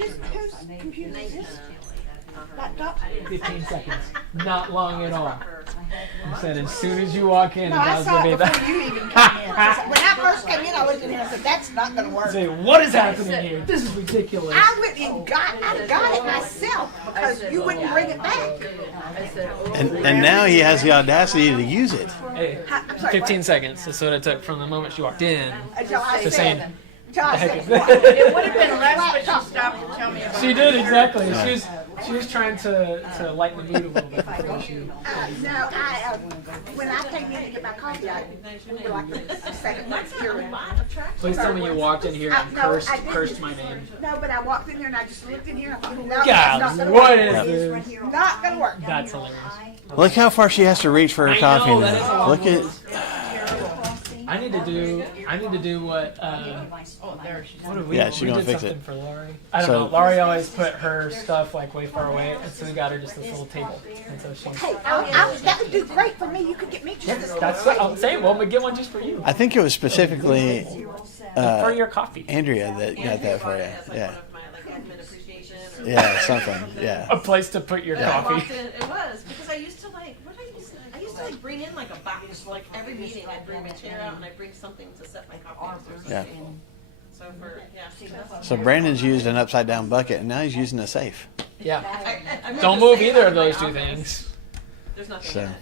Whose computer is this? Laptop? 15 seconds. Not long at all. I said as soon as you walk in, No, that I was saw going it to be before that. you even came in. When I first came in, I looked in here and said, that's not going to work. Say, what is happening here? This is ridiculous. I went and got it myself because you wouldn't bring it back. And now he has the audacity to use it. Hey, I'm sorry, 15 seconds. That's what it took from the moment she walked in Until I to said, saying, until I said, It would have been less, but she stopped to tell me about she did exactly. She was trying to lighten the mood a little bit before she. when I came in to get my coffee, we were like a second month here. Please tell me you walked in here and No, I didn't. cursed my name. No, but I walked in here and I just looked in here and I thought, no, God, that's not going to what work. is this? Not going to work. That's hilarious. Look how far she has to reach for her I coffee know, that is a now. lot Look more. at. I need to do what what did we Yeah, do? she's We gonna did fix something it. for Lori. I don't So- know. Lori always put her stuff like way far away, and so we got her just this little table. And so she's Hey, that would do great for me. You could get me just that's what I'm saying. Well, we get one just for you. I think it was specifically For your coffee. Andrea that got that for you. Yeah. my admin appreciation. Yeah, something. Yeah. A place to put your I coffee. walked in, it was because I used to bring in like a box. Like every meeting, I'd bring my chair out and I'd bring something to set my coffee up or Yeah. something. So So Brandon's used an upside down bucket and now he's using a safe. Yeah. I meant Don't to move say either that of those in two my office. things. There's nothing So. in it.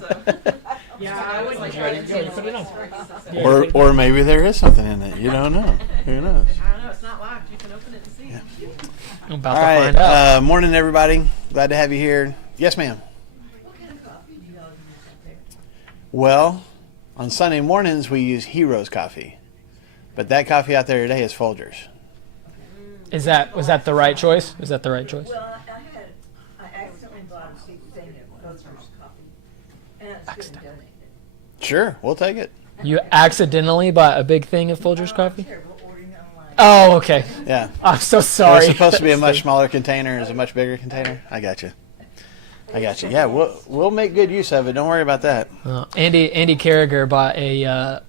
So. Yeah, I would like ready to go. You put it on. Or maybe there is something in it. You don't know. Who knows? I don't know. It's not locked. You can open it and see. Yeah. I'm about All to right. find out. Morning, everybody. Glad to have you here. Yes, ma'am. Well, on Sunday mornings we use Heroes coffee, but that coffee out there today is Folgers. Was that the right choice? Is that the right choice? Well, I accidentally bought a thing of Folgers coffee, and it's been donated. Sure, we'll take it. You accidentally bought a big thing of Folgers coffee? Terrible ordering online. Oh, okay. Yeah. I'm so It sorry. was supposed to be a much smaller container. It's a much bigger container. I got you. Yeah, we'll make good use of it. Don't worry about that. Andy Carragher bought a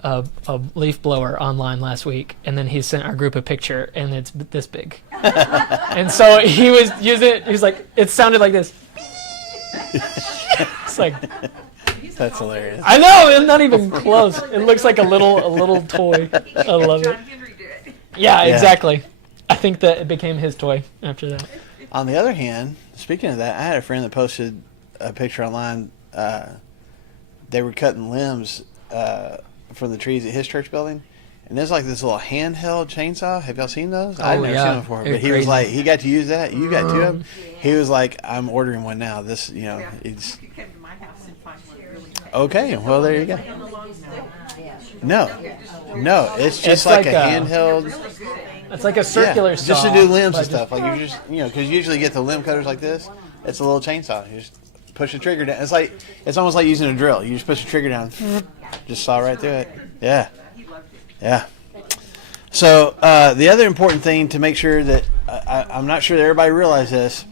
leaf blower online last week, and then he sent our group a picture, and it's this big. And so he was using it. He was like, it sounded like this. It's like, That's hilarious. I know, it's not even close. It looks like a little toy. I love it. Yeah, exactly. I think that it became his toy after that. On the other hand, speaking of that, I had a friend that posted a picture online. They were cutting limbs from the trees at his church building, and there's like this little handheld chainsaw. Have y'all seen those? I've never seen them before, They're but he was crazy. like, he got to use that. You got two of them. He was like, I'm ordering one now. This, it's You came to my house and find one really nice. okay. Well, there you go. On the long stick. No, it's just It's like like a a- handheld. It's like a circular saw. just to do limbs but and stuff. Like you just, because you usually get the limb cutters like this. It's a little chainsaw. You just push the trigger down. It's almost like using a drill. You just push the trigger down, just saw right through it. Yeah, yeah. So the other important thing to make sure that I'm not sure that everybody realizes this,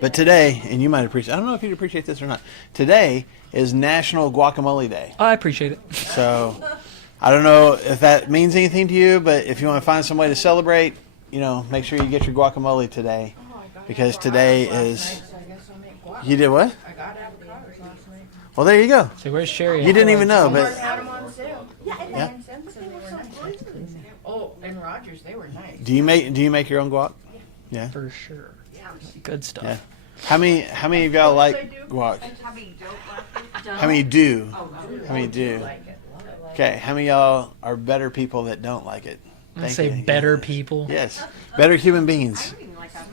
but today, and you might appreciate. I don't know if you'd appreciate this or not. Today is National Guacamole Day. I appreciate it. So I don't know if that means anything to you, but if you want to find some way to celebrate, make sure you get your guacamole today, because today is. You did what? I got avocados last night. Well, there you go. So where's Sherry? You didn't even know, but Had them on sale. yeah. So they were nice. Oh, and Rogers, they were nice. Do you make your own guac? Yeah. For sure. Good stuff. Yeah. How many of y'all like guac? How many do? How many do? Okay. How many of y'all are better people that don't like it? I Thank say you. better people. Yes. Better human beings. I don't even like avocados.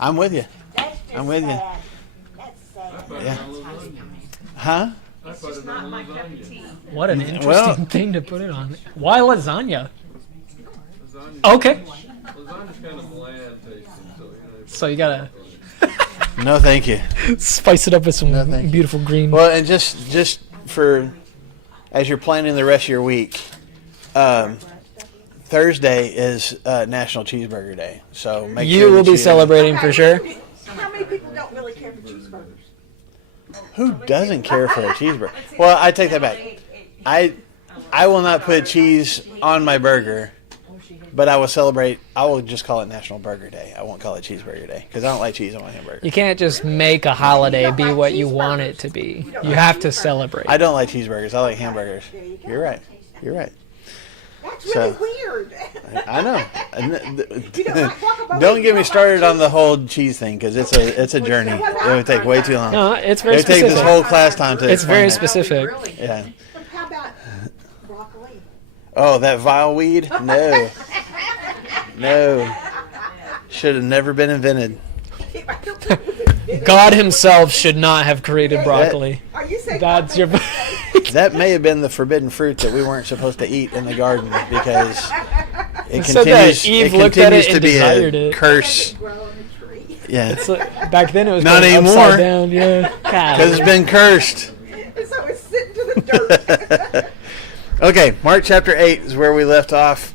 I'm with you. That's just I'm with you. sad. That's sad. Yeah. Huh? It's just not my cup of tea. What an interesting Well- thing to put it on. Why lasagna? Okay. Lasagna's kind of bland tasting, So you gotta No, thank you. spice it up with some thank you. beautiful green. Well, and just for as you're planning the rest of your week, Thursday is National Cheeseburger Day. So make You sure will that be you- celebrating for sure. How many people don't really care for cheeseburgers? Who doesn't care for a cheeseburger? Well, I take that back. I will not put cheese on my burger, But I will celebrate. I will just call it National Burger Day. I won't call it Cheeseburger Day because I don't like cheese on my hamburger. You can't just make a holiday be what you want it to be. You have to celebrate. I don't like cheeseburgers. I like hamburgers. You're right. You're right. That's really weird. I know. You don't talk about Don't it, get you me don't started like on the whole cheese thing because it's a journey. It would take way too long. No, it's It very would take this specific. whole class time to It's very explain specific. that. Yeah. How about broccoli? Oh, that vile weed? No. No. Should have never been invented. God himself should not have created broccoli. Are you saying That's your. That may have been the forbidden fruit that we weren't supposed to eat in the garden because it said that continues, Eve it looked at continues it to and be desired a it. curse. grow on the tree? Yeah. It's like, back then it was Not going anymore. upside down. Yeah. Because it's been cursed. And so it's sitting to the dirt. Okay, Mark chapter 8 is where we left off.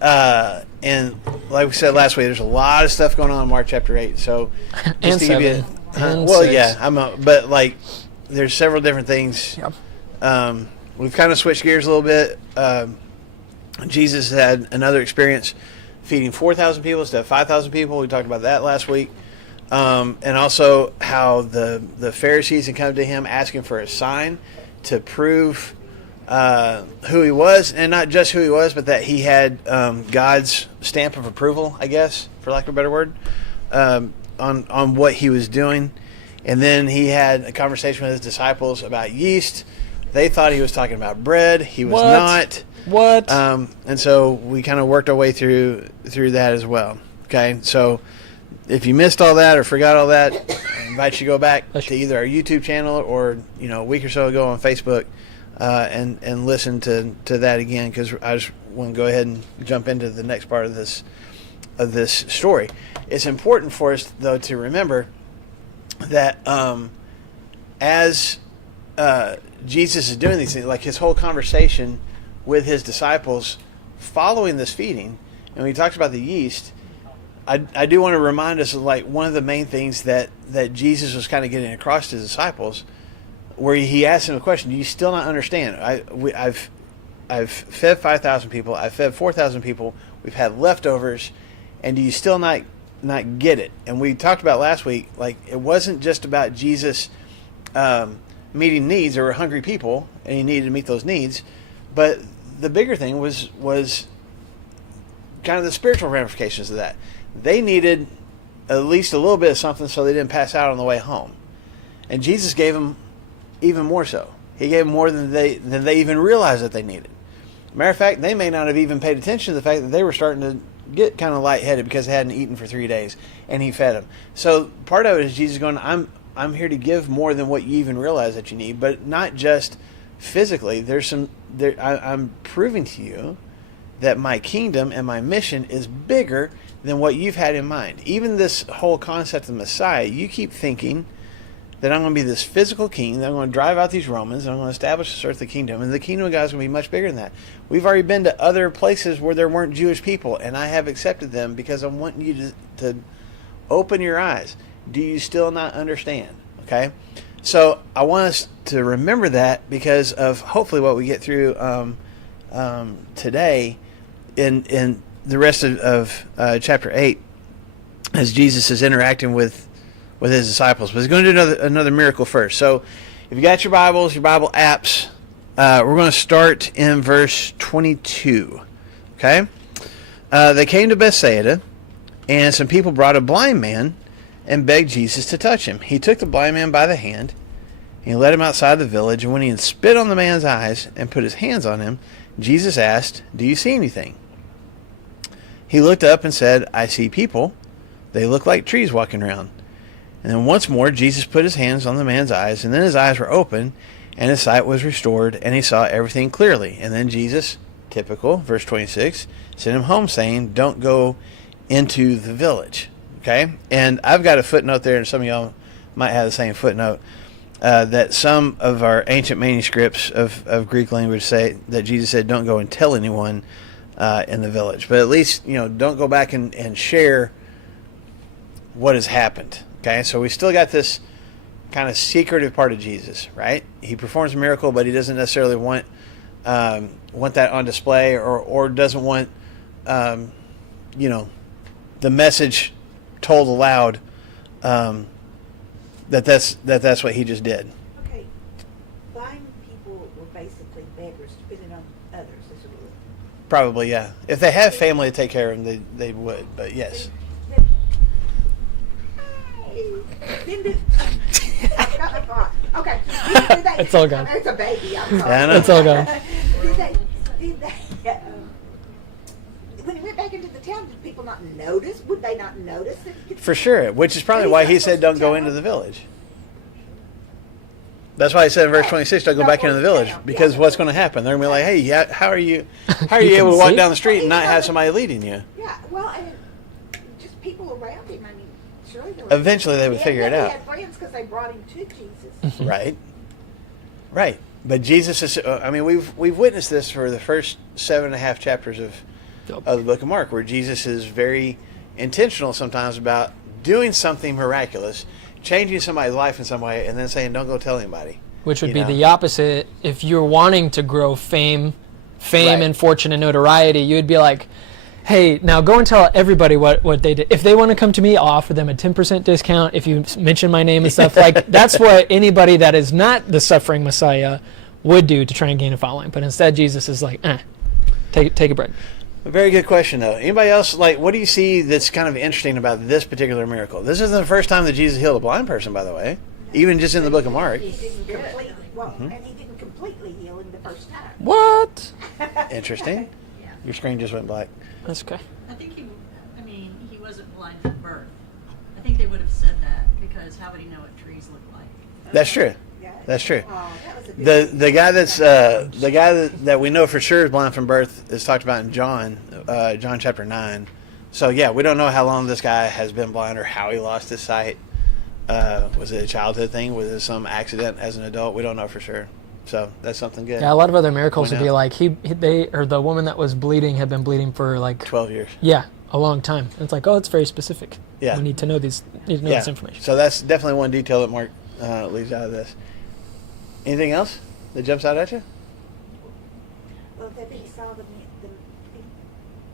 And like we said last week, there's a lot of stuff going on in Mark chapter 8. So And just to give you 7. And well, 6. yeah, but like there's several different things. Yep. We've kind of switched gears a little bit. Jesus had another experience feeding 4,000 people instead of 5,000 people. We talked about that last week. And also how the Pharisees had come to him asking for a sign to prove who he was, and not just who he was, but that he had God's stamp of approval, I guess, for lack of a better word, on what he was doing. And then he had a conversation with his disciples about yeast. They thought he was talking about bread. He was not. What? And so we kind of worked our way through that as well. Okay, so if you missed all that or forgot all that, I invite you to go back to either our YouTube channel or a week or so ago on Facebook and listen to that again, because I just want to go ahead and jump into the next part of this story. It's important for us though to remember that as Jesus is doing these things, like his whole conversation with his disciples following this feeding, and when he talks about the yeast, I do want to remind us of like one of the main things that Jesus was kind of getting across to his disciples, where he asked them a question: do you still not understand? I've fed 5,000 people, I've fed 4,000 people, we've had leftovers, and do you still not get it? And we talked about last week, like it wasn't just about Jesus meeting needs. There were hungry people, and he needed to meet those needs, but the bigger thing was kind of the spiritual ramifications of that. They needed at least a little bit of something so they didn't pass out on the way home. And Jesus gave them even more so. He gave them more than they even realized that they needed. Matter of fact, they may not have even paid attention to the fact that they were starting to get kind of lightheaded because they hadn't eaten for 3 days, and he fed them. So part of it is Jesus going, I'm here to give more than what you even realize that you need, but not just physically. I'm proving to you that my kingdom and my mission is bigger than what you've had in mind. Even this whole concept of Messiah, you keep thinking that I'm going to be this physical king, that I'm going to drive out these Romans, and I'm going to establish this earthly kingdom, and the kingdom of God is going to be much bigger than that. We've already been to other places where there weren't Jewish people, and I have accepted them because I'm wanting you to open your eyes. Do you still not understand? Okay? So I want us to remember that because of hopefully what we get through today in the rest of chapter 8 as Jesus is interacting with his disciples. But he's going to do another miracle first. So if you got your Bibles, your Bible apps, we're going to start in verse 22. Okay? They came to Bethsaida, and some people brought a blind man and begged Jesus to touch him. He took the blind man by the hand, and he led him outside the village, and when he had spit on the man's eyes and put his hands on him, Jesus asked, "Do you see anything?" He looked up and said, "I see people. They look like trees walking around." And then once more Jesus put his hands on the man's eyes, and then his eyes were open, and his sight was restored, and he saw everything clearly. And then Jesus, typical, verse 26, sent him home saying, "Don't go into the village." Okay? And I've got a footnote there, and some of y'all might have the same footnote, that some of our ancient manuscripts of Greek language say that Jesus said, "Don't go and tell anyone in the village." But at least, don't go back and share what has happened. Okay? So we still got this kind of secretive part of Jesus, right? He performs a miracle, but he doesn't necessarily want that on display, or doesn't want you know, the message told aloud, that's what he just did. Okay, blind people were basically beggars depending on others, is what it was. Probably, yeah. If they have family to take care of them, they would. But yes. Okay. It's all gone. It's a baby. I'm sorry. Yeah, I know. It's all gone. Did they when he went back into the town, did people not notice? Would they not notice that he could For sure, which is probably why he said don't go into the village. That's why he said in verse 26, don't go back into the village, because what's going to happen? They're going to be like, hey, yeah, how are you able to walk see? down the street and not have somebody leading you? Yeah, well, and just people around him. I mean, surely there were. Eventually they would figure it out. He had friends because they brought him to Jesus. Right. Right. But Jesus is, I mean, we've witnessed this for the first 7.5 chapters of the book of Mark, where Jesus is very intentional sometimes about doing something miraculous, changing somebody's life in some way, and then saying, don't go tell anybody. Which would You be know? the opposite. If you're wanting to grow fame Right. and fortune and notoriety, you would be like, hey, now go and tell everybody what they did. If they want to come to me, I'll offer them a 10% discount if you mention my name and stuff. Like, that's what anybody that is not the suffering Messiah would do to try and gain a following. But instead, Jesus is like, take a break. A very good question, though. Anybody else, like, what do you see that's kind of interesting about this particular miracle? This isn't the first time that Jesus healed a blind person, by the way, even just in the book of Mark. He didn't completely, and he didn't completely heal him the first time. What? Interesting. Your screen just went black. That's okay. I think he wasn't blind from birth. I think they would have said that because how would he know what trees look like? That's true. Yeah. That's true. Oh, that was a good The guy that's the guy that we know for sure is blind from birth is talked about in John chapter 9. So yeah, we don't know how long this guy has been blind or how he lost his sight. Was it a childhood thing? Was it some accident as an adult? We don't know for sure. So that's something good. Yeah, a lot of other miracles Point would be out. like the woman that was bleeding had been bleeding for like 12 years. a long time. And it's like, oh, it's very specific. Yeah. We need to know this information. So that's definitely one detail that Mark leaves out of this. Anything else that jumps out at you? Well, that he saw the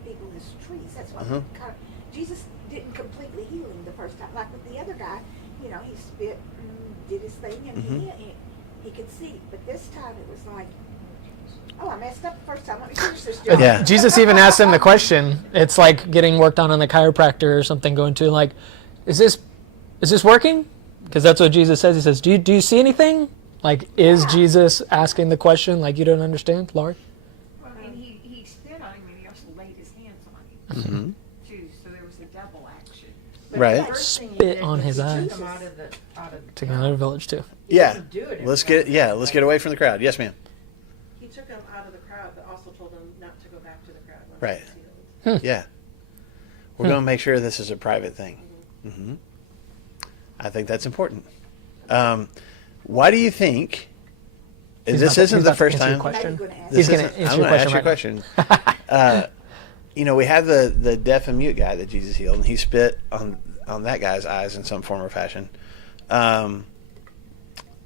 people as trees. That's what Mhm. kind of, Jesus didn't completely heal him the first time. Like with the other guy, he spit and did his thing, and he could see. But this time it was like, oh, I messed up the first time. Let me finish this job. Yeah. Jesus even asked him the question. It's like getting worked on the chiropractor or something, going to like, is this working? Because that's what Jesus says. He says, do you see anything? Like, is Jesus asking the question like you don't understand, Laurie? Well, and he spit on him and he also laid his hands on him, too, so there was a double action. Right. Spit on his eyes. Took him out of Took him out of the village too. Yeah. do it Let's get away from the crowd. Yes, ma'am. He took him out of the crowd, but also told him not to go back to the crowd. once Right. he was healed. Yeah. We're going to make sure this is a private thing. Hmm. I think that's important. Why do you think? This isn't the first time. Question. Now you're gonna ask He's This going isn't- to answer I'm your gonna question. ask you a question. We have the deaf and mute guy that Jesus healed, and he spit on that guy's eyes in some form or fashion.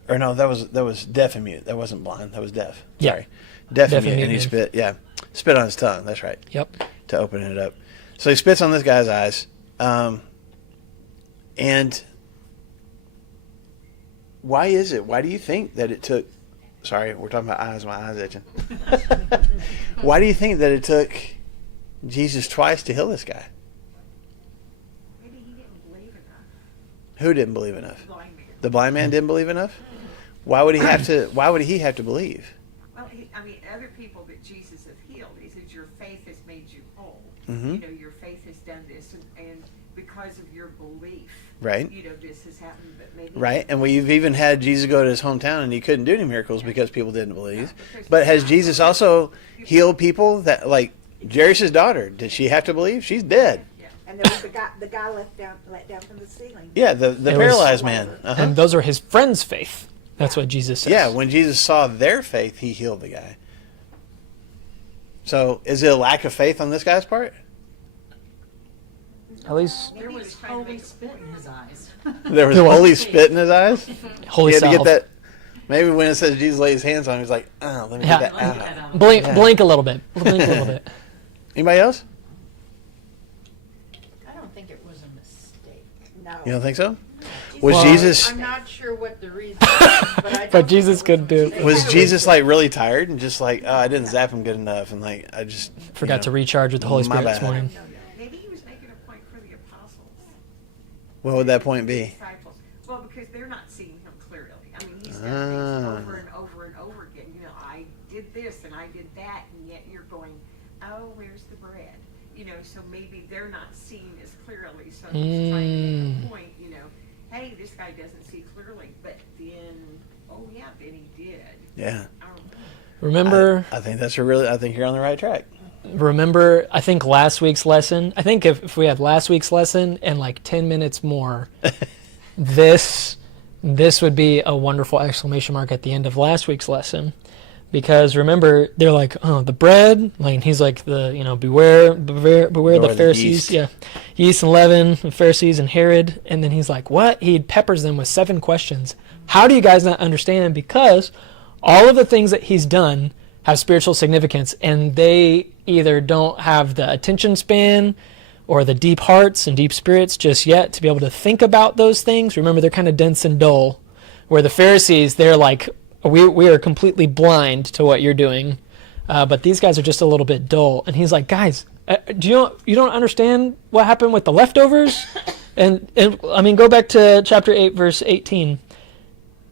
Or no, that was deaf and mute. That wasn't blind. That was deaf. Yeah. Sorry, deaf and Deaf mute, and and he mute. spit. Yeah, spit on his tongue. That's right. Yep. To open it up. So he spits on this guy's eyes. And why is it? Why do you think that it took... Sorry, we're talking about eyes. My eyes itching. Why do you think that it took Jesus twice to heal this guy? Maybe he didn't believe enough. Who didn't believe enough? Blind man. The blind man didn't believe enough? Why would he have to? Why would he have to believe? Well, other people that Jesus has healed, he says, your faith has made you whole. Mhm. Your faith has done this, and because of your belief, Right. this has happened, but maybe... Right, and we've even had Jesus go to his hometown and he couldn't do any miracles because people didn't believe. But has Jesus also healed people that, like Jairus' daughter? Did she have to believe? She's dead. And there was the guy let down from the ceiling. Yeah, the It was- paralyzed man. Uh-huh. And those are his friends' faith. That's what Jesus says. Yeah, when Jesus saw their faith, he healed the guy. So, is it a lack of faith on this guy's part? At least There was holy spit in his eyes. There was There was. holy spit in his eyes. holy He had to salve. get that. Maybe when it says Jesus laid his hands on him, he's like, "Oh, let me Yeah. get that out." Blink, Yeah. blink a little bit. Blink a little bit. Anybody else? was a mistake. No. You don't think so? Was Well, Jesus I'm not sure what the reason is, but I But don't Jesus think it could do. a mistake. was Jesus like really tired and just like, oh, I didn't zap him good enough, and like I just Forgot to recharge with the Holy My Spirit this bad. morning. Maybe he was making a point for the apostles. What would that point be? Disciples. Well, because they're not seeing him clearly. I mean, he's done Ah. things over and over and over again. You know, I did this and I did that, and yet you're going, oh, where's the bread? You know, so maybe they're not seeing as clearly. So he's trying to make a point, you know, hey, this guy doesn't see clearly, but then, oh yeah, then he did. Yeah, I don't know. Remember, I think I think you're on the right track. I think last week's lesson, I think if we had last week's lesson and like 10 minutes more, this would be a wonderful exclamation mark at the end of last week's lesson. Because remember, they're like, oh, the bread, like, and he's like, beware the the Pharisees, yeast. yeast and leaven, the Pharisees and Herod, and then he's like, what? He peppers them with 7 questions. How do you guys not understand? Because all of the things that he's done have spiritual significance, and they either don't have the attention span or the deep hearts and deep spirits just yet to be able to think about those things. Remember, they're kind of dense and dull, where the Pharisees, they're like, we are completely blind to what you're doing, but these guys are just a little bit dull. And he's like, guys, you don't understand what happened with the leftovers? And I mean, go back to chapter 8, verse 18.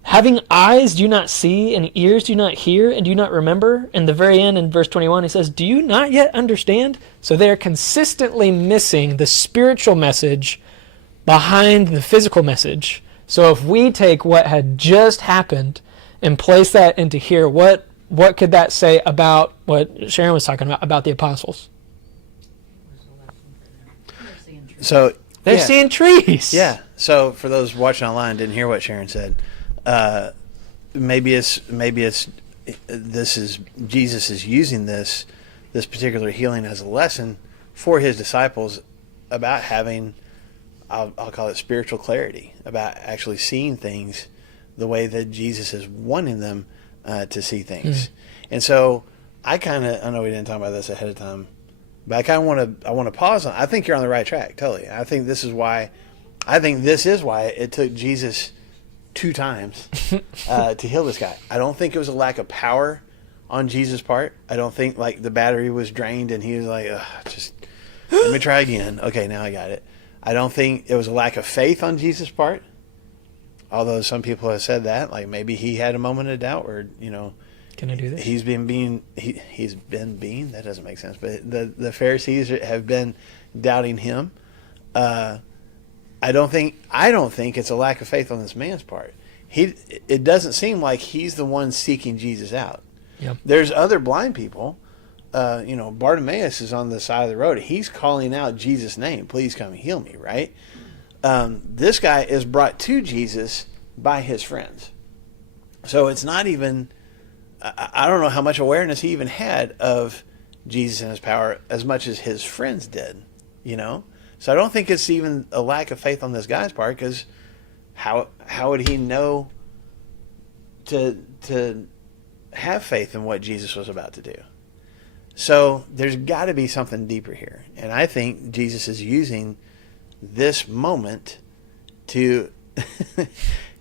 Having eyes do you not see, and ears do you not hear, and do you not remember? In the very end, in verse 21, he says, do you not yet understand? So they are consistently missing the spiritual message behind the physical message. So if we take what had just happened and place that into here, what could that say about what Sharon was talking about the apostles? They're seeing truth. So They're yeah. seeing trees. Yeah. So for those watching online, didn't hear what Sharon said. Maybe it's this is Jesus is using this particular healing as a lesson for his disciples about having, I'll call it spiritual clarity, about actually seeing things the way that Jesus is wanting them to see things. And so I know we didn't talk about this ahead of time, but I kind of want to pause on. I think you're on the right track, totally. I think this is why it took Jesus 2 times to heal this guy. I don't think it was a lack of power on Jesus' part. I don't think like the battery was drained and he was like, just let me try again. Okay, now I got it. I don't think it was a lack of faith on Jesus' part. Although some people have said that, like maybe he had a moment of doubt where, Can I do this? he's been being, that doesn't make sense, but the Pharisees have been doubting him. I don't think it's a lack of faith on this man's part. It doesn't seem like he's the one seeking Jesus out. Yep. There's other blind people. Bartimaeus is on the side of the road. He's calling out Jesus' name. Please come and heal me, right? This guy is brought to Jesus by his friends. So it's not even, I don't know how much awareness he even had of Jesus and his power as much as his friends did, So I don't think it's even a lack of faith on this guy's part, because how would he know to have faith in what Jesus was about to do? So there's got to be something deeper here. And I think Jesus is using this moment to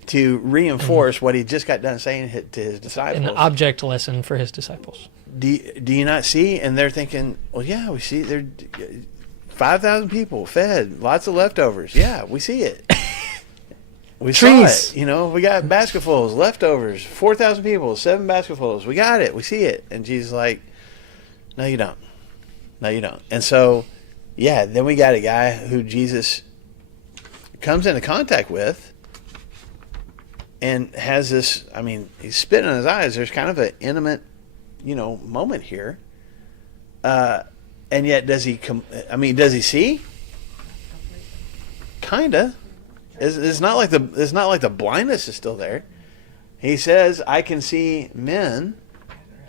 to reinforce what he just got done saying to his disciples. An object lesson for his disciples. Do you not see? And they're thinking, well, yeah, we see. There 5,000 people fed, lots of leftovers. Yeah, we see it. We Trees. saw it. We got basketfuls, leftovers, 4,000 people, 7 basketfuls. We got it. We see it. And Jesus is like, no, you don't. No, you don't. And so, yeah, then we got a guy who Jesus comes into contact with and has this, he's spitting in his eyes. There's kind of an intimate, moment here. And yet, does he see? Kinda. It's not like the blindness is still there. He says, "I can see men,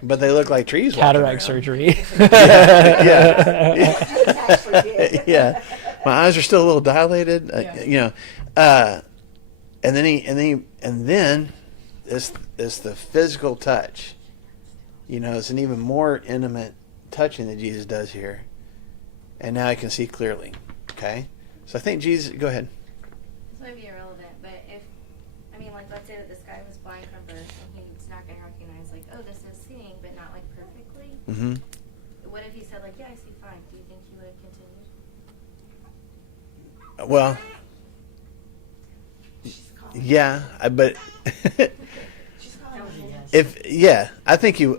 but they look like trees." Cataract surgery. Yeah. Actually did. Yeah. My eyes are still a little dilated. And then it's the physical touch. It's an even more intimate touching that Jesus does here. And now I can see clearly. Okay? So I think Jesus. Go ahead. This might be irrelevant, but like, let's say that this guy was blind from birth and he's not going to recognize, like, oh, this is seeing, but not, like, perfectly. Mm-hmm. What if he said, like, yeah, I see fine? Do you think he would have continued? Well, yeah, but I think he.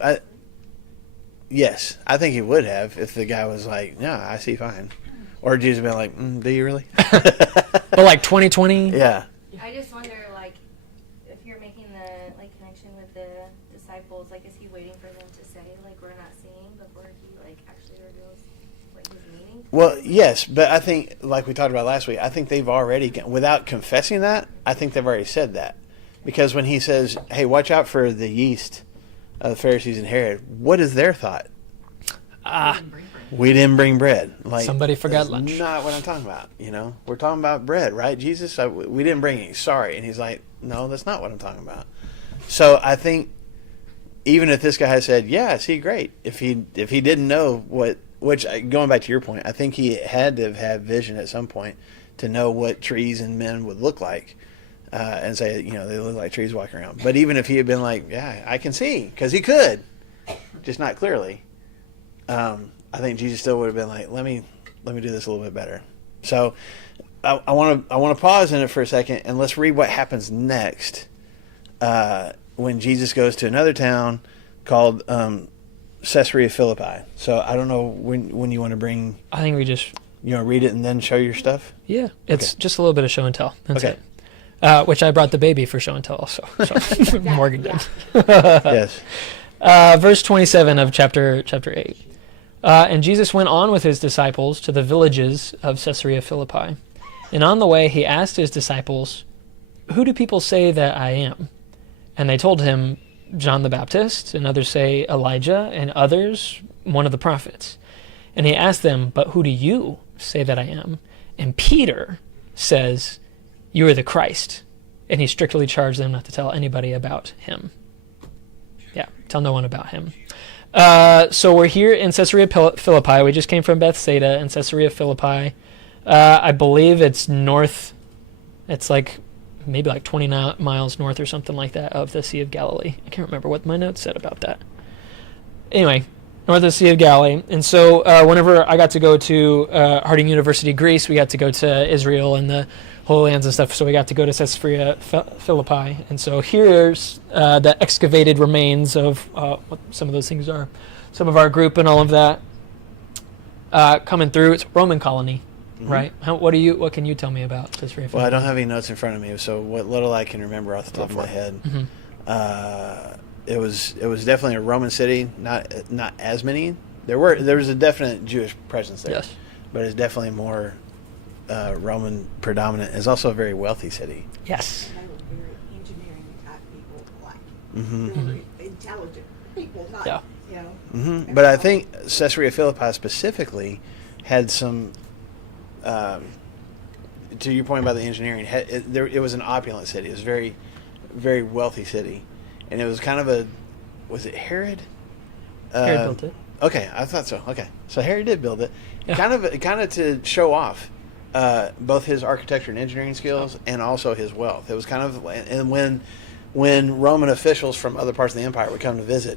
Yes, I think he would have if the guy was like, "No, I see fine," or Jesus been like, "Do you really?" But like 2020. Yeah. I just wonder, like, if you're making the, like, connection with the disciples, like, is he waiting for them to say, like, we're not seeing before he, like, actually reveals what his meaning? Well, yes, but I think, like we talked about last week, I think they've already, without confessing that, I think they've already said that. Because when he says, hey, watch out for the yeast of the Pharisees and Herod, what is their thought? We didn't bring bread. Like, Somebody forgot that's lunch. Not what I'm talking about. We're talking about bread, right? Jesus, we didn't bring any. Sorry. And he's like, no, that's not what I'm talking about. So I think even if this guy had said, yeah, I see, great. If he didn't know which going back to your point, I think he had to have had vision at some point to know what trees and men would look like. And say, they look like trees walking around. But even if he had been like, yeah, I can see, because he could, just not clearly, I think Jesus still would have been like, let me do this a little bit better. So I want to pause in it for a second, and let's read what happens next when Jesus goes to another town called Caesarea Philippi. So I don't know when you want to bring. I think we just. You want to read it and then show your stuff? Yeah, it's just a little bit of show and tell. That's okay. it. Which I brought the baby for show and tell also. So Morgan did. Yes. Verse 27 of chapter 8. And Jesus went on with his disciples to the villages of Caesarea Philippi. And on the way he asked his disciples, who do people say that I am? And they told him, John the Baptist, and others say Elijah, and others one of the prophets. And he asked them, but who do you say that I am? And Peter says, you are the Christ. And he strictly charged them not to tell anybody about him. Yeah, tell no one about him. So we're here in Caesarea Philippi. We just came from Bethsaida and Caesarea Philippi. I believe it's north. It's like maybe like 20 miles north or something like that of the Sea of Galilee. I can't remember what my notes said about that. Anyway, north of the Sea of Galilee. And so whenever I got to go to Harding University, Greece, we got to go to Israel and the Holy Lands and stuff, so we got to go to Caesarea Philippi. And so here's the excavated remains of what some of those things are. Some of our group and all of that coming through. It's a Roman colony, right? What can you tell me about Caesarea Philippi? Well, I don't have any notes in front of me, so what little I can remember off the top of my head. It was definitely a Roman city, not as many. There was a definite Jewish presence there. Yes. But it's definitely more Roman predominant. It's also a very wealthy city. Yes. They were very engineering type people, like very intelligent people, not But I think Caesarea Philippi specifically had some. To your point about the engineering, it was an opulent city. It was a very, very wealthy city, and it was kind of was it Herod? Herod built it. Okay, I thought so. Okay, so Herod did build it, Yeah. kind of to show off both his architecture and engineering skills, and also his wealth. It was kind of, and when Roman officials from other parts of the empire would come to visit,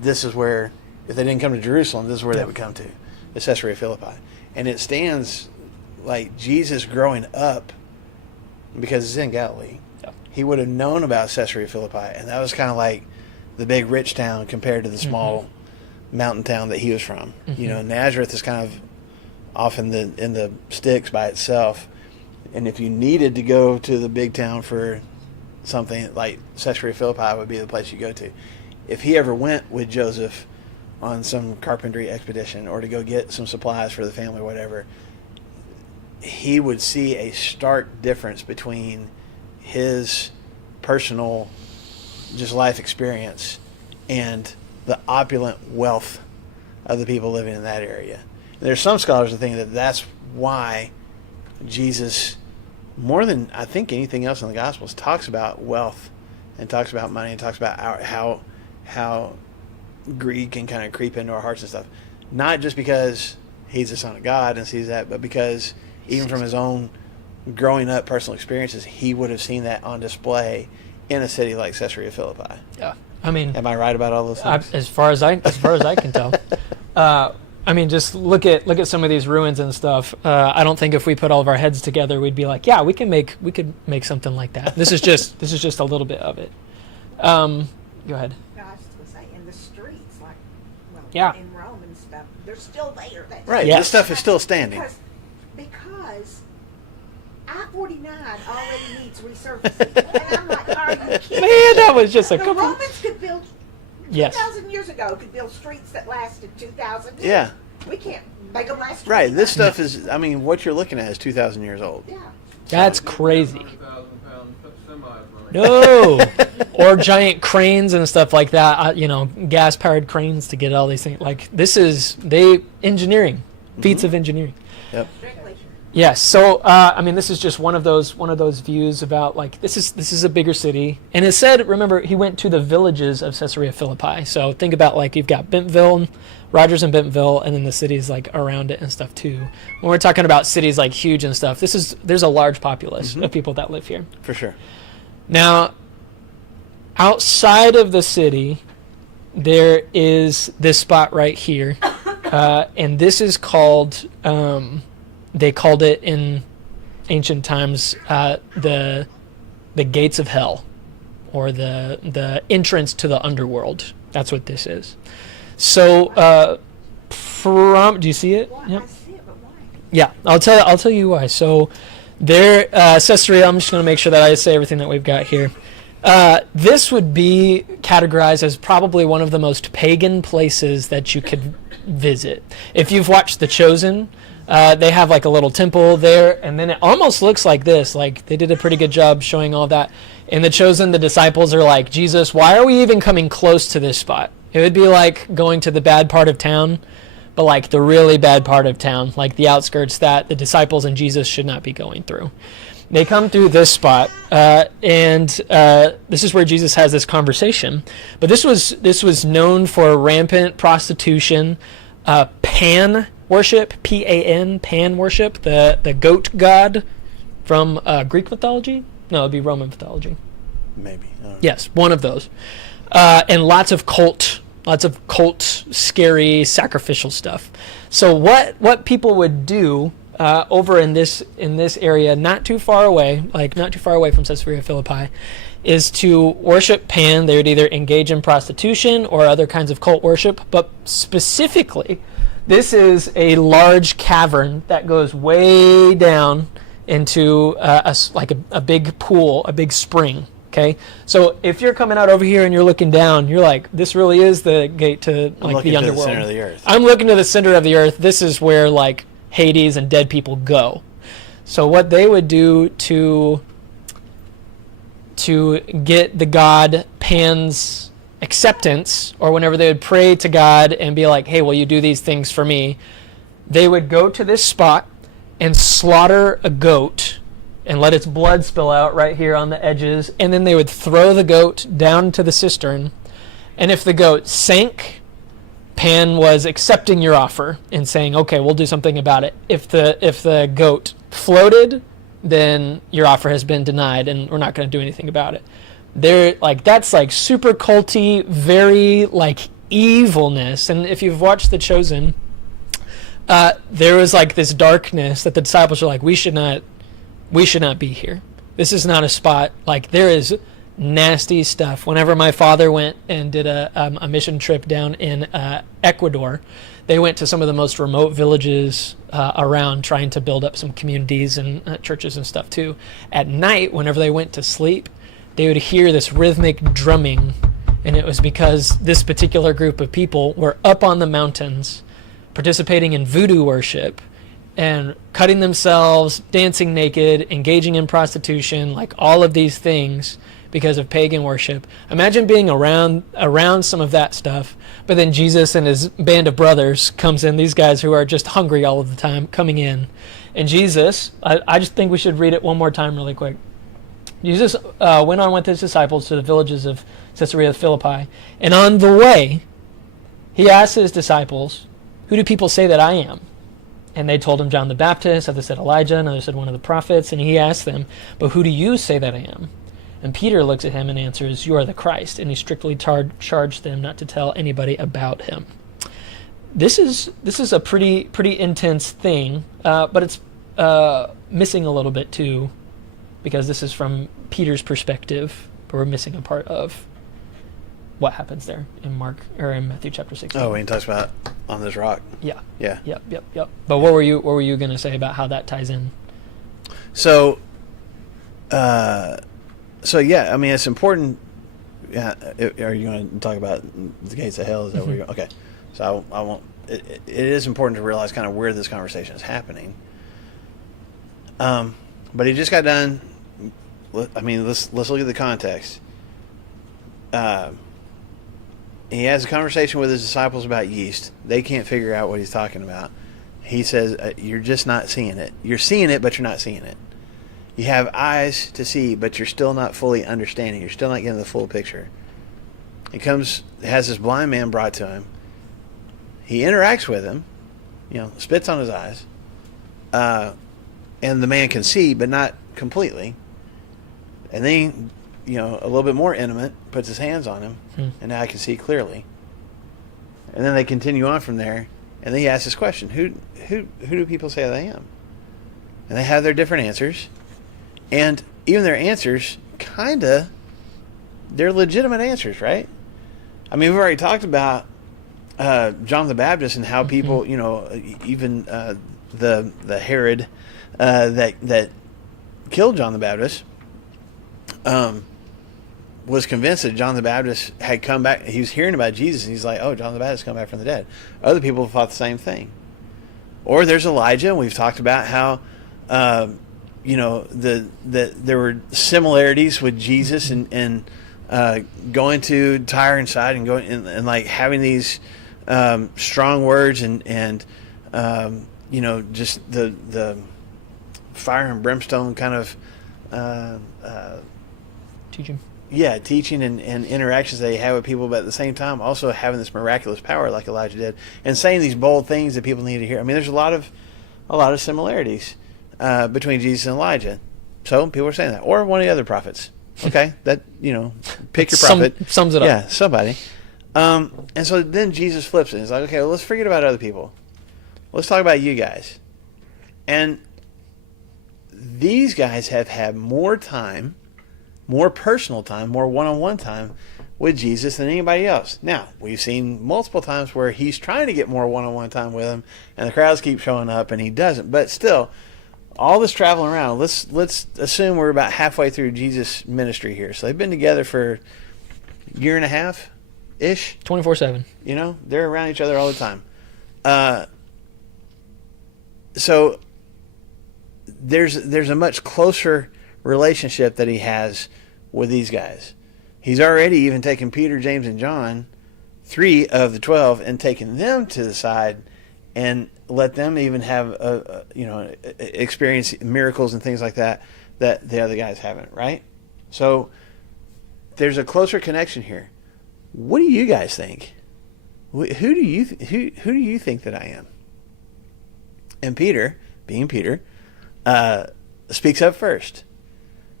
this is where, if they didn't come to Jerusalem, this is where they would come to, the Caesarea Philippi, and it stands like Jesus growing up, because it's in Galilee. Yeah. He would have known about Caesarea Philippi, and that was kind of like the big rich town compared to the small mountain town that he was from. You know, Nazareth is kind of off in the sticks by itself, and if you needed to go to the big town for something, like Caesarea Philippi would be the place you go to. If he ever went with Joseph on some carpentry expedition or to go get some supplies for the family or whatever, he would see a stark difference between his personal just life experience and the opulent wealth of the people living in that area. And there's some scholars that think that that's why Jesus, more than I think anything else in the Gospels, talks about wealth and talks about money and talks about how greed can kind of creep into our hearts and stuff. Not just because he's the Son of God and sees that, but because even from his own growing up personal experiences, he would have seen that on display in a city like Caesarea Philippi. Yeah. I mean, Am I right about all those things? as far as I can tell. I mean, just look at some of these ruins and stuff. I don't think if we put all of our heads together, we'd be like, yeah, we could make something like that. This is just a little bit of it. Go ahead. No, I was just gonna say, in the streets, like, well, Yeah. in Rome and stuff, they're still there. That's Right. Yeah. This stuff is still standing. Because I-49 already needs resurfacing. And I'm like, are you kidding? Man, that was just a The couple. Romans could build, Yes. 2,000 years ago, could build streets that lasted 2,000 years. Yeah. We can't make them last. Right. 20. This stuff is, I mean, what you're looking at is 2,000 years old. Yeah. That's crazy. 100,000-pound semis. No, or giant cranes and stuff like that. Gas-powered cranes to get all these things. Like engineering, feats of engineering. Yep. Strictly. Yes. So, I mean, this is just one of those views about like this is a bigger city, and it said, remember, he went to the villages of Caesarea Philippi. So think about like you've got Bentonville, Rogers and Bentonville, and then the cities like around it and stuff too. When we're talking about cities like huge and stuff, there's a large populace of people that live here. For sure. Now, outside of the city, there is this spot right here, and this is called. They called it in ancient times the gates of hell, or the entrance to the underworld. That's what this is. So, do you see it? Well, Yep. I see it, but why? Yeah, I'll tell you why. So, there, Caesarea. I'm just going to make sure that I say everything that we've got here. This would be categorized as probably one of the most pagan places that you could visit. If you've watched The Chosen, they have like a little temple there, and then it almost looks like this. Like they did a pretty good job showing all that. In The Chosen, the disciples are like, Jesus, why are we even coming close to this spot? It would be like going to the bad part of town, but like the really bad part of town, like the outskirts that the disciples and Jesus should not be going through. They come through this spot, and this is where Jesus has this conversation. But this was known for rampant prostitution, Pan worship, Pan, Pan worship, the goat god from Greek mythology. No, it'd be Roman mythology. Maybe. I don't know. Yes, one of those, and lots of cult, scary, sacrificial stuff. So what people would do over in this area, not too far away from Caesarea Philippi, is to worship Pan. They would either engage in prostitution or other kinds of cult worship, but specifically, this is a large cavern that goes way down into a big pool, a big spring. Okay, so if you're coming out over here and you're looking down, you're like, this really is the gate to I'm like looking the to underworld. the center of the earth. I'm looking to the center of the earth. This is where like Hades and dead people go. So what they would do to get the god Pan's acceptance, or whenever they would pray to God and be like, hey, will you do these things for me? They would go to this spot and slaughter a goat and let its blood spill out right here on the edges, and then they would throw the goat down to the cistern, and if the goat sank, Pan was accepting your offer and saying, okay, we'll do something about it. If the goat floated, then your offer has been denied and we're not going to do anything about it. That's like super culty, very like evilness. And if you've watched The Chosen, there was like this darkness that the disciples were like, we should not be here. This is not a spot. Like there is nasty stuff. Whenever my father went and did a mission trip down in Ecuador, they went to some of the most remote villages around, trying to build up some communities and churches and stuff too. At night, whenever they went to sleep, they would hear this rhythmic drumming, and it was because this particular group of people were up on the mountains participating in voodoo worship and cutting themselves, dancing naked, engaging in prostitution, like all of these things because of pagan worship. Imagine being around some of that stuff, but then Jesus and his band of brothers comes in, these guys who are just hungry all of the time, coming in. And Jesus, I just think we should read it one more time really quick. Jesus went on with his disciples to the villages of Caesarea Philippi, and on the way, he asked his disciples, who do people say that I am? And they told him John the Baptist, others said Elijah, and others said one of the prophets. And he asked them, "But who do you say that I am?" And Peter looks at him and answers, "You are the Christ." And he strictly charged them not to tell anybody about him. This is a pretty intense thing, but it's missing a little bit too, because this is from Peter's perspective, but we're missing a part of what happens there in Matthew chapter 16. Oh, when he talks about on this rock. Yeah. Yeah. Yep. But what were you going to say about how that ties in? So, yeah, I mean, it's important. Yeah, are you going to talk about the gates of hell? Is that where you're going? Okay. So I won't. It is important to realize kind of where this conversation is happening. But he just got done. I mean, let's look at the context. He has a conversation with his disciples about yeast. They can't figure out what he's talking about. He says, "You're just not seeing it. You're seeing it, but you're not seeing it. You have eyes to see, but you're still not fully understanding. You're still not getting the full picture." Has this blind man brought to him. He interacts with him, spits on his eyes, and the man can see, but not completely. And then, a little bit more intimate, puts his hands on him, and now I can see clearly. And then they continue on from there, and then he asks this question: Who do people say that I am? And they have their different answers, and even their answers, they're legitimate answers, right? I mean, we've already talked about John the Baptist and how people, even the Herod that killed John the Baptist, was convinced that John the Baptist had come back. He was hearing about Jesus, and he's like, "Oh, John the Baptist come back from the dead." Other people thought the same thing. Or there's Elijah, and we've talked about how, there were similarities with Jesus and going to Tyre and Sidon and going and like having these strong words and just the fire and brimstone kind of Teaching. Yeah, teaching and interactions they have with people, but at the same time also having this miraculous power like Elijah did, and saying these bold things that people need to hear. I mean, there's a lot of similarities between Jesus and Elijah. So people are saying that, or one of the other prophets. Okay, that pick your prophet. Sums it up. Yeah, somebody. And so then Jesus flips it. He's like, okay, well, let's forget about other people. Let's talk about you guys. And these guys have had more time, more personal time, more one-on-one time with Jesus than anybody else. Now, we've seen multiple times where he's trying to get more one-on-one time with him, and the crowds keep showing up, and he doesn't. But still, all this traveling around, let's assume we're about halfway through Jesus' ministry here. So they've been together for a year and a half-ish. 24/7. They're around each other all the time. So there's a much closer relationship that he has with these guys. He's already even taken Peter, James, and John, 3 of the 12, and taken them to the side and let them even have experience miracles and things like that the other guys haven't, right? So there's a closer connection here. What do you guys think? Who do you think that I am? And Peter, being Peter, speaks up first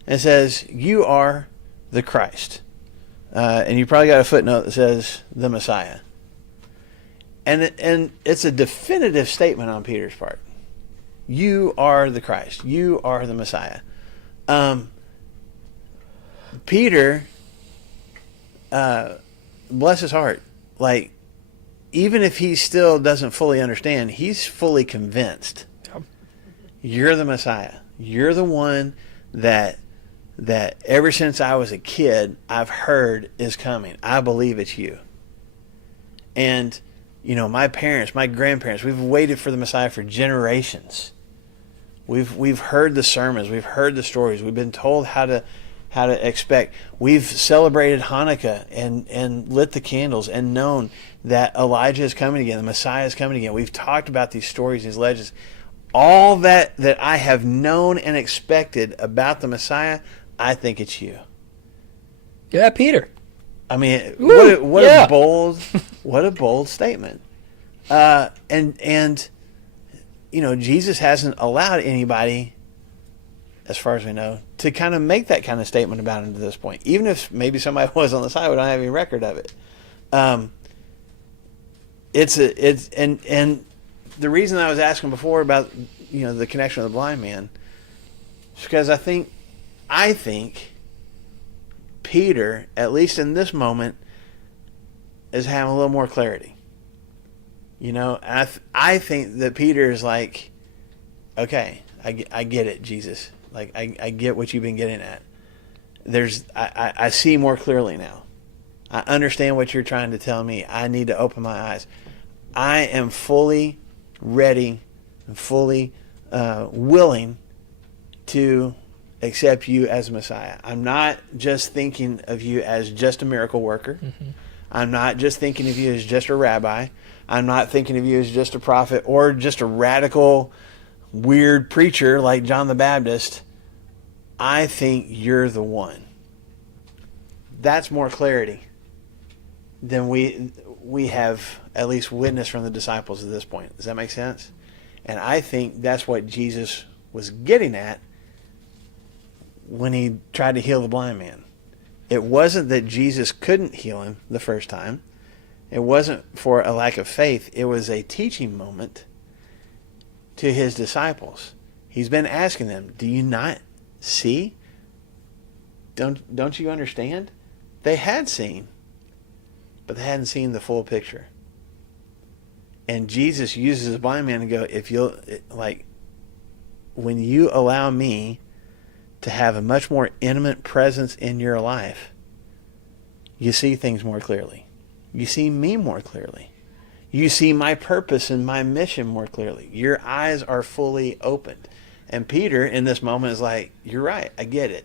and says, "You are the Christ." And you probably got a footnote that says the Messiah. And it's a definitive statement on Peter's part. You are the Christ. You are the Messiah. Peter, bless his heart, like, even if he still doesn't fully understand, he's fully convinced. You're the Messiah. You're the one that ever since I was a kid, I've heard is coming. I believe it's you. And, my parents, my grandparents, we've waited for the Messiah for generations. We've heard the sermons. We've heard the stories. We've been told how to expect. We've celebrated Hanukkah and lit the candles and known that Elijah is coming again. The Messiah is coming again. We've talked about these stories, these legends. All that I have known and expected about the Messiah, I think it's you. Yeah, Peter. I mean, Woo, what a bold statement. And Jesus hasn't allowed anybody, as far as we know, to kind of make that kind of statement about him to this point. Even if maybe somebody was on the side, we don't have any record of it. And the reason I was asking before about the connection with the blind man is because I think Peter, at least in this moment, is having a little more clarity. I think that Peter is like, okay, I get it, Jesus. Like, I get what you've been getting at. I see more clearly now. I understand what you're trying to tell me. I need to open my eyes. I am fully ready and fully willing to accept you as Messiah. I'm not just thinking of you as just a miracle worker. Mm-hmm. I'm not just thinking of you as just a rabbi. I'm not thinking of you as just a prophet or just a radical, weird preacher like John the Baptist. I think you're the one. That's more clarity than we have at least witnessed from the disciples at this point. Does that make sense? And I think that's what Jesus was getting at when he tried to heal the blind man. It wasn't that Jesus couldn't heal him the first time. It wasn't for a lack of faith. It was a teaching moment to his disciples. He's been asking them, do you not see? Don't you understand? They had seen, but they hadn't seen the full picture. And Jesus uses the blind man to go, when you allow me to have a much more intimate presence in your life, you see things more clearly. You see me more clearly. You see my purpose and my mission more clearly. Your eyes are fully opened. And Peter, in this moment, is like, you're right. I get it.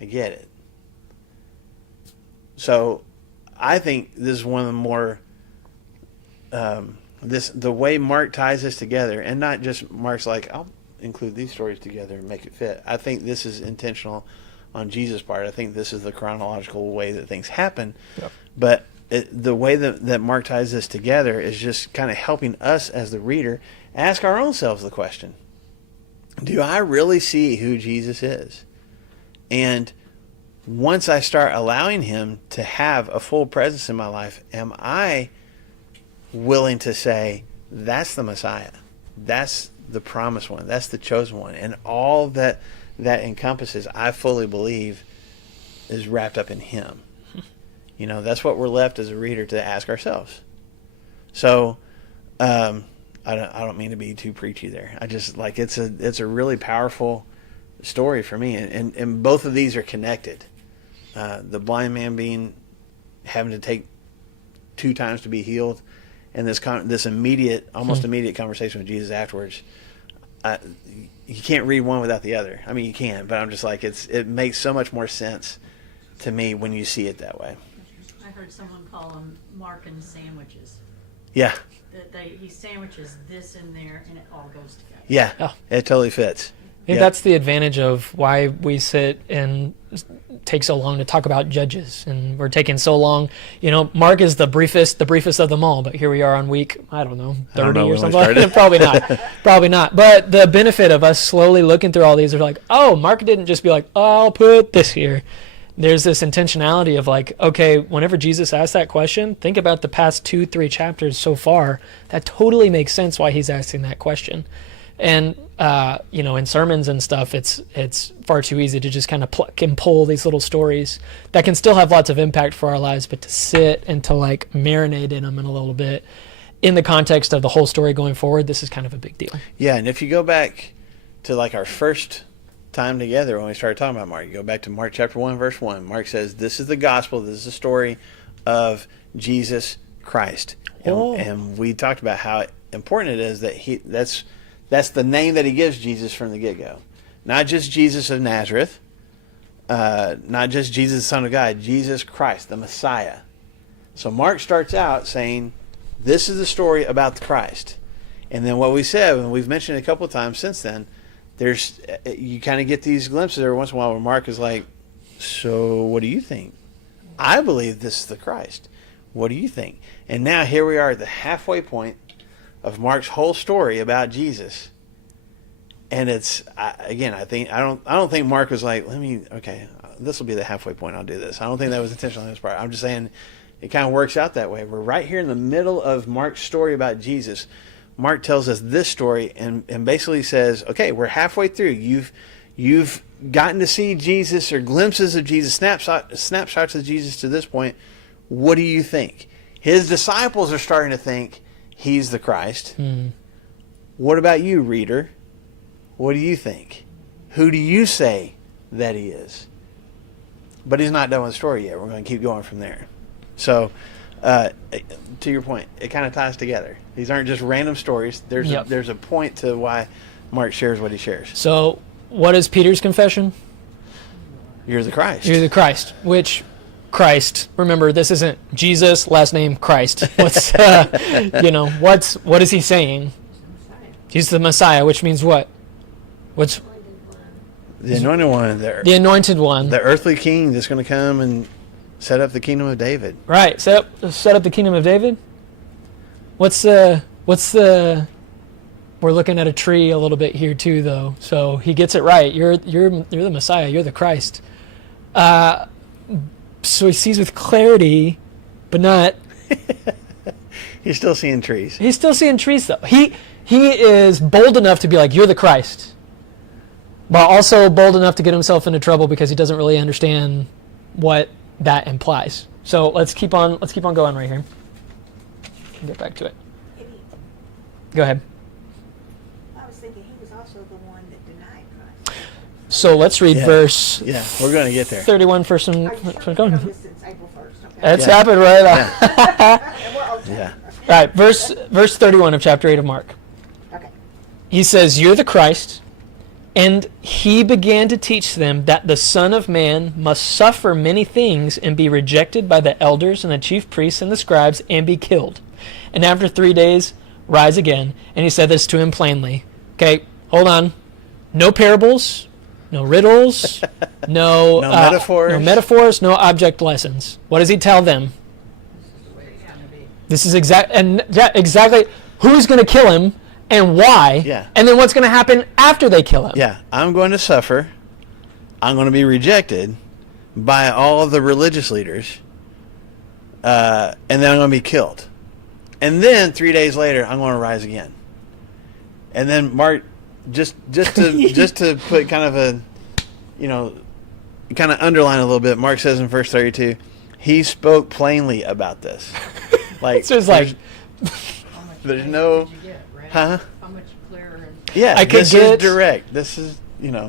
I get it. So I think this is one of the more, the way Mark ties this together, and not just Mark's like, I'll include these stories together and make it fit. I think this is intentional on Jesus' part. I think this is the chronological way that things happen. Yep. But the way that Mark ties this together is just kind of helping us as the reader ask our own selves the question, do I really see who Jesus is? And once I start allowing him to have a full presence in my life, am I willing to say, that's the Messiah, that's the promised one, that's the chosen one, and all that encompasses, I fully believe, is wrapped up in him. That's what we're left as a reader to ask ourselves. So I don't mean to be too preachy there. I just it's a really powerful story for me, and both of these are connected. The blind man having to take 2 times to be healed, and this immediate, almost immediate conversation with Jesus afterwards. You can't read one without the other. I mean, you can, but I'm just like, it makes so much more sense to me when you see it that way. I heard someone call them Markan sandwiches. Yeah. He sandwiches this in there, and it all goes together. Yeah, Oh. It totally fits. I think that's the advantage of why we sit and take so long to talk about Judges, and we're taking so long. Mark is the briefest of them all, but here we are on week, I don't know, 30 or something. Probably not. But the benefit of us slowly looking through all these are like, oh, Mark didn't just be like, oh, I'll put this here. There's this intentionality of like, okay, whenever Jesus asked that question, think about the past 2-3 chapters so far. That totally makes sense why he's asking that question. And in sermons and stuff, it's far too easy to just kind of pluck and pull these little stories that can still have lots of impact for our lives, but to sit and to like marinate in them in a little bit in the context of the whole story going forward, this is kind of a big deal. Yeah, and if you go back to like our first time together when we started talking about Mark, you go back to Mark chapter 1, verse 1. Mark says, this is the gospel, this is the story of Jesus Christ. And we talked about how important it is that that's the name that he gives Jesus from the get-go. Not just Jesus of Nazareth, not just Jesus, the Son of God, Jesus Christ, the Messiah. So Mark starts out saying, this is the story about the Christ. And then what we said, and we've mentioned it a couple of times since then, you kind of get these glimpses every once in a while where Mark is like, so what do you think? I believe this is the Christ. What do you think? And now here we are at the halfway point of Mark's whole story about Jesus. And it's I don't think Mark was like, this will be the halfway point. I'll do this. I don't think that was intentional on his part. I'm just saying it kind of works out that way. We're right here in the middle of Mark's story about Jesus. Mark tells us this story and basically says, okay, we're halfway through. You've gotten to see Jesus or glimpses of Jesus, snapshots of Jesus to this point. What do you think? His disciples are starting to think he's the Christ. What about you, reader? What do you think? Who do you say that he is? But he's not done with the story yet. We're going to keep going from there. So, to your point, it kind of ties together. These aren't just random stories. There's a point to why Mark shares what he shares. So, what is Peter's confession? You're the Christ. You're the Christ. Which Christ? Remember, this isn't Jesus, last name Christ. What is he saying? He's the Messiah, which means what? What's the anointed one? The anointed one. The earthly king that's going to come and set up the kingdom of David. Right. Set up the kingdom of David. What's the? We're looking at a tree a little bit here too, though. So he gets it right. You're the Messiah. You're the Christ. So he sees with clarity, but not. He's still seeing trees. He's still seeing trees, though. He is bold enough to be like, you're the Christ, but also bold enough to get himself into trouble because he doesn't really understand what that implies. So let's keep on going right here. Get back to it. Go ahead. I was thinking he was also the one that denied Christ. So let's read verse. Yeah, we're going to get there. 31 first and Are you sure go. you know this since April 1st? Okay. That's happened right now. And we're okay. Yeah. All right, verse 31 of chapter 8 of Mark. Okay. He says, "You're the Christ." And he began to teach them that the Son of Man must suffer many things and be rejected by the elders and the chief priests and the scribes and be killed. And after 3 days, rise again. And he said this to him plainly. Okay, hold on. No parables, no riddles, no metaphors, no object lessons. What does he tell them? This is exactly who's going to kill him and why, and then what's going to happen after they kill him. Yeah, I'm going to suffer. I'm going to be rejected by all of the religious leaders, and then I'm going to be killed. And then 3 days later, I'm going to rise again. And then Mark, just to put kind of a, kind of underline a little bit, Mark says in verse 32, he spoke plainly about this. Like, so it's like, there's no, How much clearer? Yeah, this is direct. This is,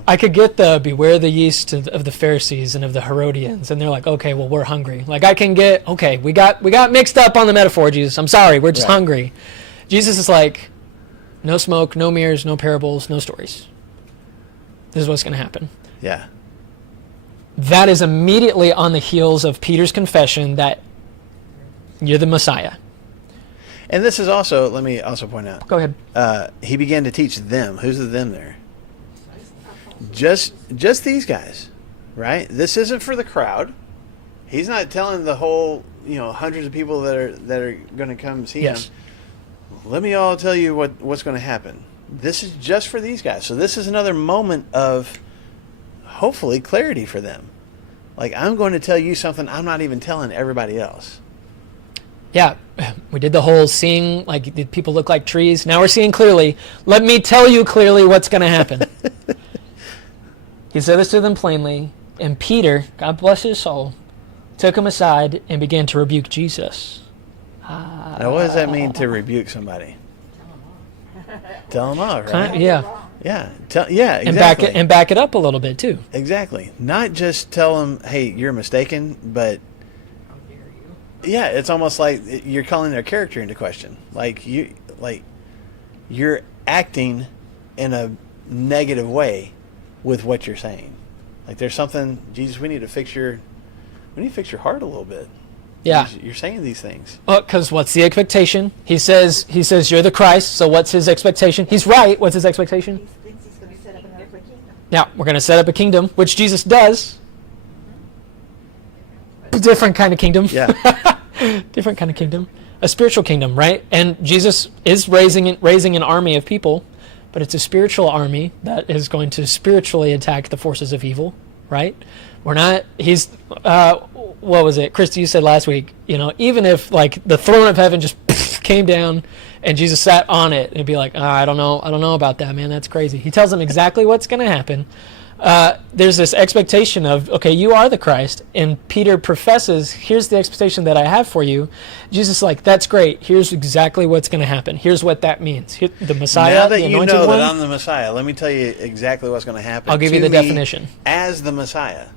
I could get the beware the yeast of the Pharisees and of the Herodians, and they're like, okay, well, we're hungry. Like, I can get, okay, we got mixed up on the metaphor, Jesus. I'm sorry, we're just hungry. Jesus is like, no smoke, no mirrors, no parables, no stories. This is what's going to happen. Yeah. That is immediately on the heels of Peter's confession that you're the Messiah. And this is also, let me also point out. Go ahead. He began to teach them. Who's the them there? Just these guys, right? This isn't for the crowd. He's not telling the whole, hundreds of people that are going to come see him. Let me all tell you what's going to happen. This is just for these guys. So this is another moment of hopefully clarity for them. Like, I'm going to tell you something I'm not even telling everybody else. Yeah, we did the whole seeing, like, did people look like trees? Now we're seeing clearly. Let me tell you clearly what's going to happen. He said this to them plainly, and Peter, God bless his soul, took him aside and began to rebuke Jesus. Now, what does that mean to rebuke somebody? Tell them off, right? Yeah, exactly. And back it up a little bit too. Exactly. Not just tell them, "Hey, you're mistaken," but yeah, it's almost like you're calling their character into question. Like you're acting in a negative way with what you're saying. Like, there's something, Jesus, we need to fix your heart a little bit. Yeah. You're saying these things. Well, because what's the expectation? He says you're the Christ, so what's his expectation? He's right. What's his expectation? He thinks he's going to set up an earthly kingdom. Now, we're going to set up a kingdom, which Jesus does. Different kind of kingdom. Yeah. Different kind of kingdom. a spiritual kingdom, right? And Jesus is raising an army of people, but it's a spiritual army that is going to spiritually attack the forces of evil, right? We're not, what was it? Christy, you said last week, even if like the throne of heaven just came down and Jesus sat on it, it'd be like, I don't know about that, man. That's crazy. He tells them exactly what's going to happen. There's this expectation of, okay, you are the Christ, and Peter professes, here's the expectation that I have for you. Jesus is like, that's great. Here's exactly what's going to happen. Here's what that means. The Messiah, now that the you anointed know one. that I'm the Messiah, let me tell you exactly what's going to happen. I'll give to you the me definition. as the Messiah.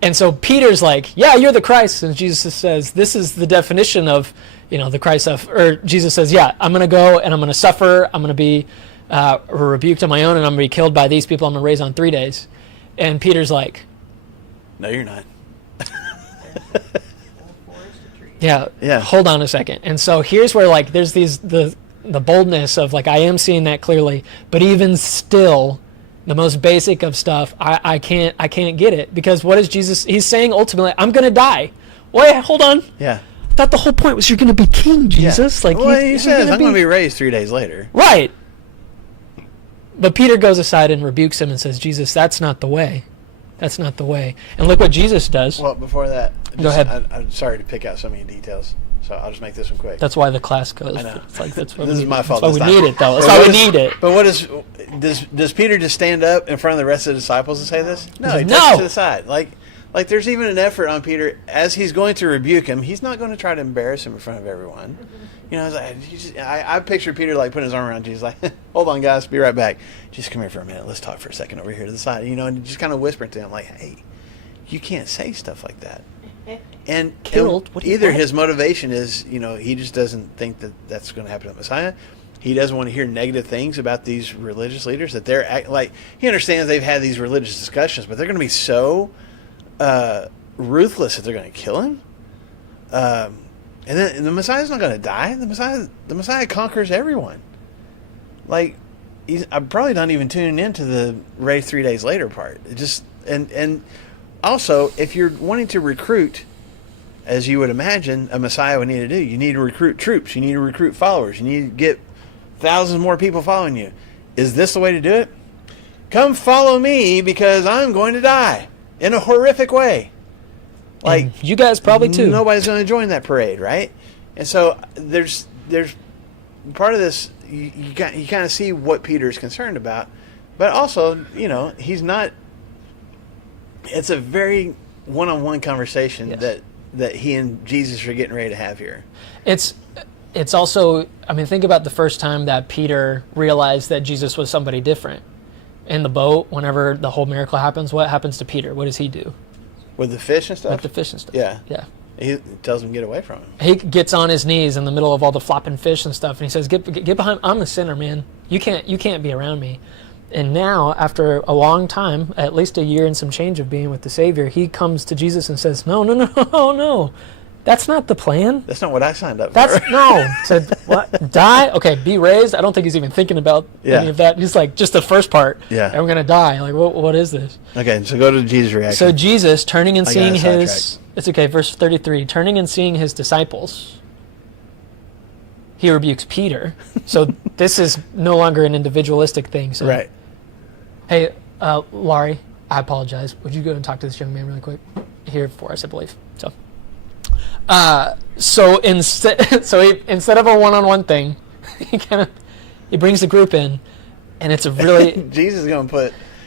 And so Peter's like, yeah, you're the Christ. And Jesus says, this is the definition of, the Christ of, or Jesus says, yeah, I'm going to go and I'm going to suffer. I'm going to be rebuked on my own, and I'm going to be killed by these people I'm going to raise on 3 days. And Peter's like, no, you're not. yeah, hold on a second. And so here's where like there's the boldness of like, I am seeing that clearly, but even still, the most basic of stuff, I can't get it, because what is Jesus? He's saying ultimately, I'm going to die. Wait, hold on. Yeah. I thought the whole point was you're going to be king, Jesus. Yeah. Like, well, he says, I'm going to be raised 3 days later. Right. But Peter goes aside and rebukes him and says, Jesus, that's not the way. That's not the way. And look what Jesus does. Well, before that, Go ahead. I'm sorry to pick out so many details, so I'll just make this one quick. That's why the class goes. I know. It's like, that's why This is my fault That's why this we time. need it, though. That's But why what we is- need it. But what does Peter just stand up in front of the rest of the disciples and say this? No, he No. takes it to the side. Like there's even an effort on Peter as he's going to rebuke him. He's not going to try to embarrass him in front of everyone. It's like, I picture Peter like putting his arm around Jesus, like, hold on, guys, be right back. Just come here for a minute. Let's talk for a second over here to the side, and just kind of whispering to him, like, hey, you can't say stuff like that. And Killed? either What? his motivation is, he just doesn't think that that's going to happen to the Messiah. He doesn't want to hear negative things about these religious leaders, that they're like, he understands they've had these religious discussions, but they're going to be so ruthless that they're going to kill him. And then the Messiah's not going to die. The Messiah conquers everyone. Like, I'm probably not even tuning into the raised 3 days later part. It just and also, if you're wanting to recruit, as you would imagine a Messiah would need to do, you need to recruit troops. You need to recruit followers. You need to get thousands more people following you. Is this the way to do it? Come follow me, because I'm going to die in a horrific way. Like, And you guys probably too. Nobody's going to join that parade, right? And so there's part of this. You kind of see what Peter's concerned about, but also, he's not. It's a very one-on-one conversation Yes. that he and Jesus are getting ready to have here. It's also, think about the first time that Peter realized that Jesus was somebody different. In the boat, whenever the whole miracle happens, what happens to Peter? What does he do? With the fish and stuff? With the fish and stuff. Yeah. Yeah. He tells him to get away from him. He gets on his knees in the middle of all the flopping fish and stuff, and he says, "Get behind! I'm a sinner, man. You can't be around me." And now, after a long time, at least a year and some change of being with the Savior, he comes to Jesus and says, "No, that's not the plan. That's not what I signed up That's for. no." Said what? Die? Okay, be raised. I don't think he's even thinking about any of that. He's like, just the first part. Yeah. I'm gonna die. Like, what is this? Okay, so go to Jesus' reaction. So Jesus, turning and I got seeing his, sidetracked. it's okay, verse 33, turning and seeing his disciples, he rebukes Peter. So this is no longer an individualistic thing. So, Right. hey, Laurie, I apologize. Would you go and talk to this young man really quick? Here for us, I believe. So instead of a one-on-one thing, he brings the group in, and it's a really Jesus is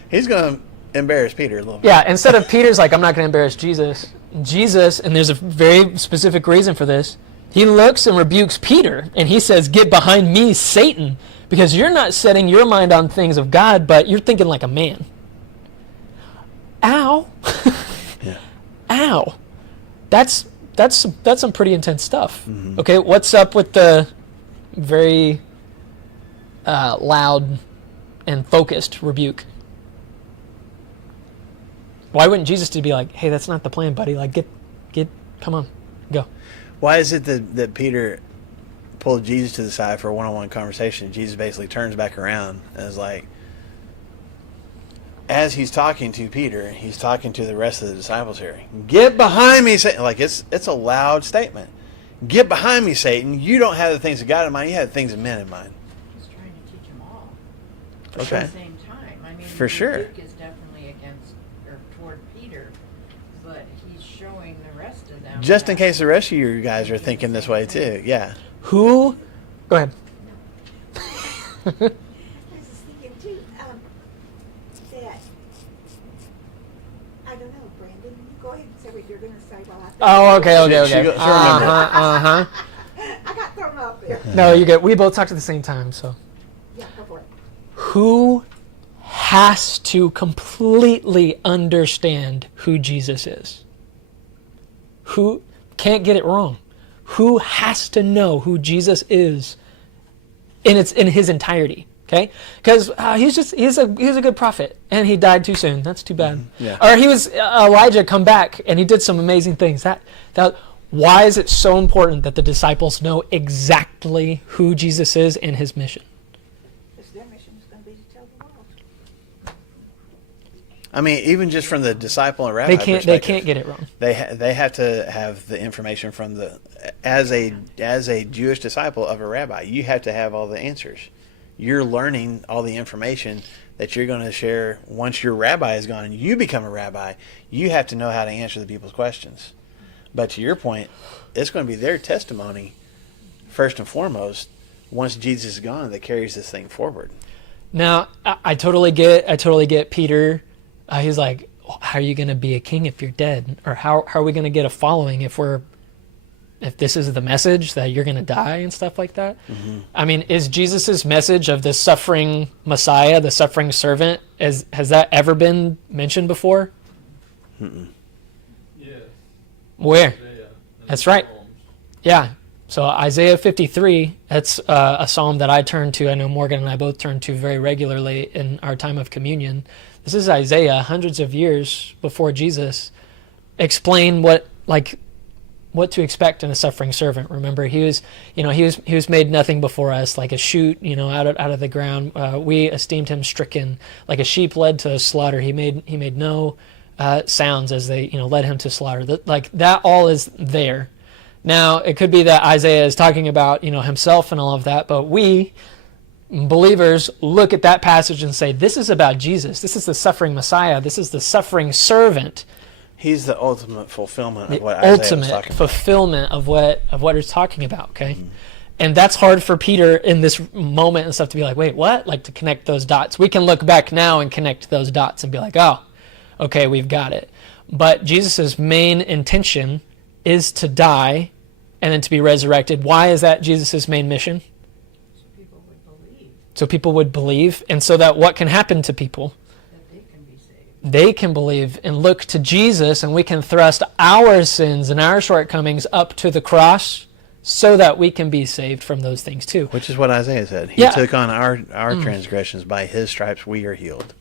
he's going to embarrass Peter a little bit. yeah. Instead of Peter's like, I'm not going to embarrass Jesus, and there's a very specific reason for this. He looks and rebukes Peter, and he says, "Get behind me, Satan, because you're not setting your mind on things of God, but you're thinking like a man." Ow. Yeah. Ow. That's some pretty intense stuff. Mm-hmm. Okay, what's up with the very loud and focused rebuke? Why wouldn't Jesus just be like, "Hey, that's not the plan, buddy. Like, get, come on, go." Why is it that Peter pulled Jesus to the side for a one-on-one conversation? Jesus basically turns back around and is like, as he's talking to Peter, he's talking to the rest of the disciples here. Get behind me, Satan. Like, it's a loud statement. Get behind me, Satan. You don't have the things of God in mind. You have the things of men in mind. He's trying to teach them all. Okay. At the same time. I mean, For sure. the rebuke is definitely against or toward Peter, but he's showing the rest of them. Just in that- case the rest of you guys are thinking this way too. Yeah. Who? Go ahead. I was just thinking too, that, I don't know, Brandon, you go ahead and say what you're gonna say while I think. Oh, okay. She remembered. Uh-huh. I got thrown off there. No, you get. We both talked at the same time, so. Yeah, go for it. Who has to completely understand who Jesus is? Who can't get it wrong? Who has to know who Jesus is in his entirety? Okay, because he's a good prophet, and he died too soon. That's too bad. Yeah. Or he was Elijah come back, and he did some amazing things. That why is it so important that the disciples know exactly who Jesus is and his mission? Because their mission is gonna be to tell the world. I mean, even just from the disciple and rabbi They can't perspective, get it wrong. They have to have the information from as a Jewish disciple of a rabbi. You have to have all the answers. You're learning all the information that you're going to share once your rabbi is gone and you become a rabbi. You have to know how to answer the people's questions. But to your point, it's going to be their testimony first and foremost. Once Jesus is gone, that carries this thing forward. Now, I totally get Peter. He's like, how are you going to be a king if you're dead? Or how are we going to get a following if this is the message that you're going to die and stuff like that? Mm-hmm. I mean, is Jesus's message of the suffering Messiah, the suffering servant, has that ever been mentioned before? Mm-mm. Yes. Where? Isaiah. That's right. Yeah. So Isaiah 53, that's a psalm that I turn to. I know Morgan and I both turn to very regularly in our time of communion. This is Isaiah, hundreds of years before Jesus, explain what to expect in a suffering servant. Remember, he was made nothing before us, like a shoot, out of the ground. We esteemed him stricken, like a sheep led to slaughter. He made no sounds as they led him to slaughter. That all is there. Now, it could be that Isaiah is talking about himself and all of that, but we believers look at that passage and say, this is about Jesus. This is the suffering Messiah. This is the suffering servant. He's the ultimate fulfillment of The what Isaiah was ultimate talking about. fulfillment of what he's talking about, okay? Mm-hmm. And that's hard for Peter in this moment and stuff to be like, wait, what? Like to connect those dots. We can look back now and connect those dots and be like, oh, okay, we've got it. But Jesus' main intention is to die and then to be resurrected. Why is that Jesus' main mission? So people would believe, and so that what can happen to people? That they can be saved. They can believe and look to Jesus, and we can thrust our sins and our shortcomings up to the cross so that we can be saved from those things too. Which is what Isaiah said. He took on our transgressions. By his stripes we are healed.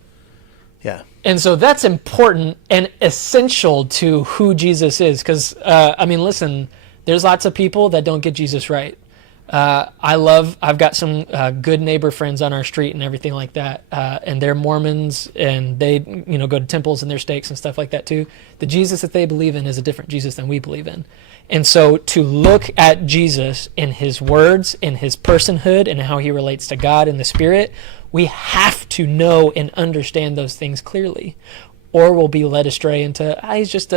Yeah. And so that's important and essential to who Jesus is. Because, listen, there's lots of people that don't get Jesus right. I've got some good neighbor friends on our street and everything like that, and they're Mormons, and they go to temples and their stakes and stuff like that too. The Jesus that they believe in is a different Jesus than we believe in. And so to look at Jesus in his words, in his personhood, and how he relates to God and the Spirit, we have to know and understand those things clearly, or we'll be led astray into, he's just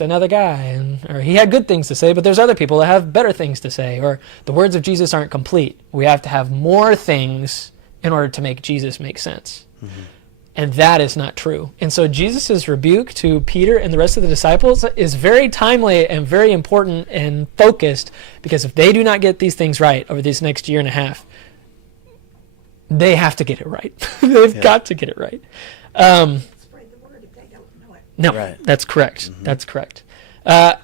another guy, or he had good things to say, but there's other people that have better things to say, or the words of Jesus aren't complete. We have to have more things in order to make Jesus make sense. Mm-hmm. And that is not true. And so Jesus' rebuke to Peter and the rest of the disciples is very timely and very important and focused, because if they do not get these things right over this next year and a half, they have to get it right. They've got to get it right. Spread the word if they don't know it. No, right. That's correct. Mm-hmm. That's correct. I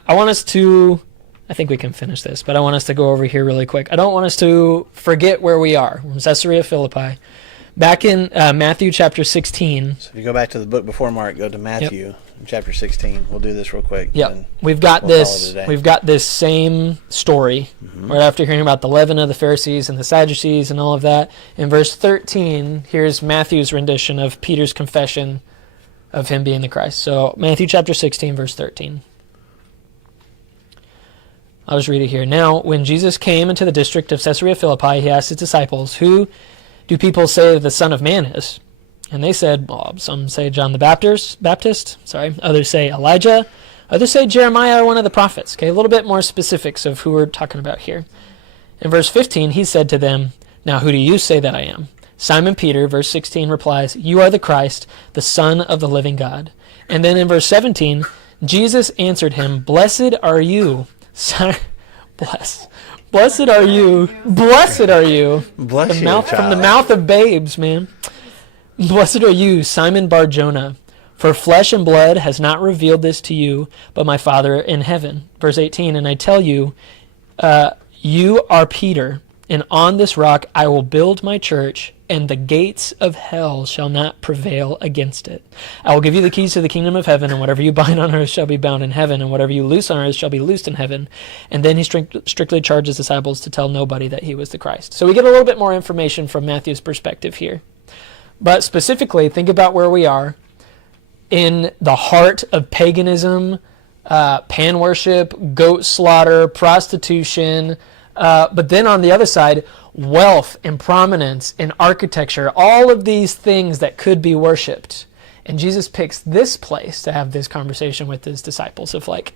think we can finish this, but I want us to go over here really quick. I don't want us to forget where we are. We're in Caesarea Philippi. Back in Matthew chapter 16. So if you go back to the book before Mark, go to Matthew chapter 16. We'll do this real quick. Yeah, we've got this same story right after hearing about the leaven of the Pharisees and the Sadducees and all of that. In verse 13, here's Matthew's rendition of Peter's confession of him being the Christ. So Matthew chapter 16, verse 13. I'll just read it here. Now, when Jesus came into the district of Caesarea Philippi, he asked his disciples, "Who do people say that the Son of Man is?" And they said, well, some say John the Baptist, others say Elijah, others say Jeremiah or one of the prophets. Okay, a little bit more specifics of who we're talking about here. In verse 15, he said to them, "Now who do you say that I am?" Simon Peter, verse 16, replies, "You are the Christ, the Son of the living God." And then in verse 17, Jesus answered him, "Blessed are you, Blessed are you. Blessed are you. Bless you, From the child. mouth of babes, man. Blessed are you, Simon Bar-Jonah, for flesh and blood has not revealed this to you, but my Father in heaven. Verse 18, and I tell you, you are Peter, and on this rock I will build my church, and the gates of hell shall not prevail against it. I will give you the keys to the kingdom of heaven, and whatever you bind on earth shall be bound in heaven, and whatever you loose on earth shall be loosed in heaven. And then he strictly charged his disciples to tell nobody that he was the Christ. So we get a little bit more information from Matthew's perspective here. But specifically, think about where we are in the heart of paganism, pan worship, goat slaughter, prostitution, but then on the other side, wealth and prominence and architecture, all of these things that could be worshipped. And Jesus picks this place to have this conversation with his disciples of like,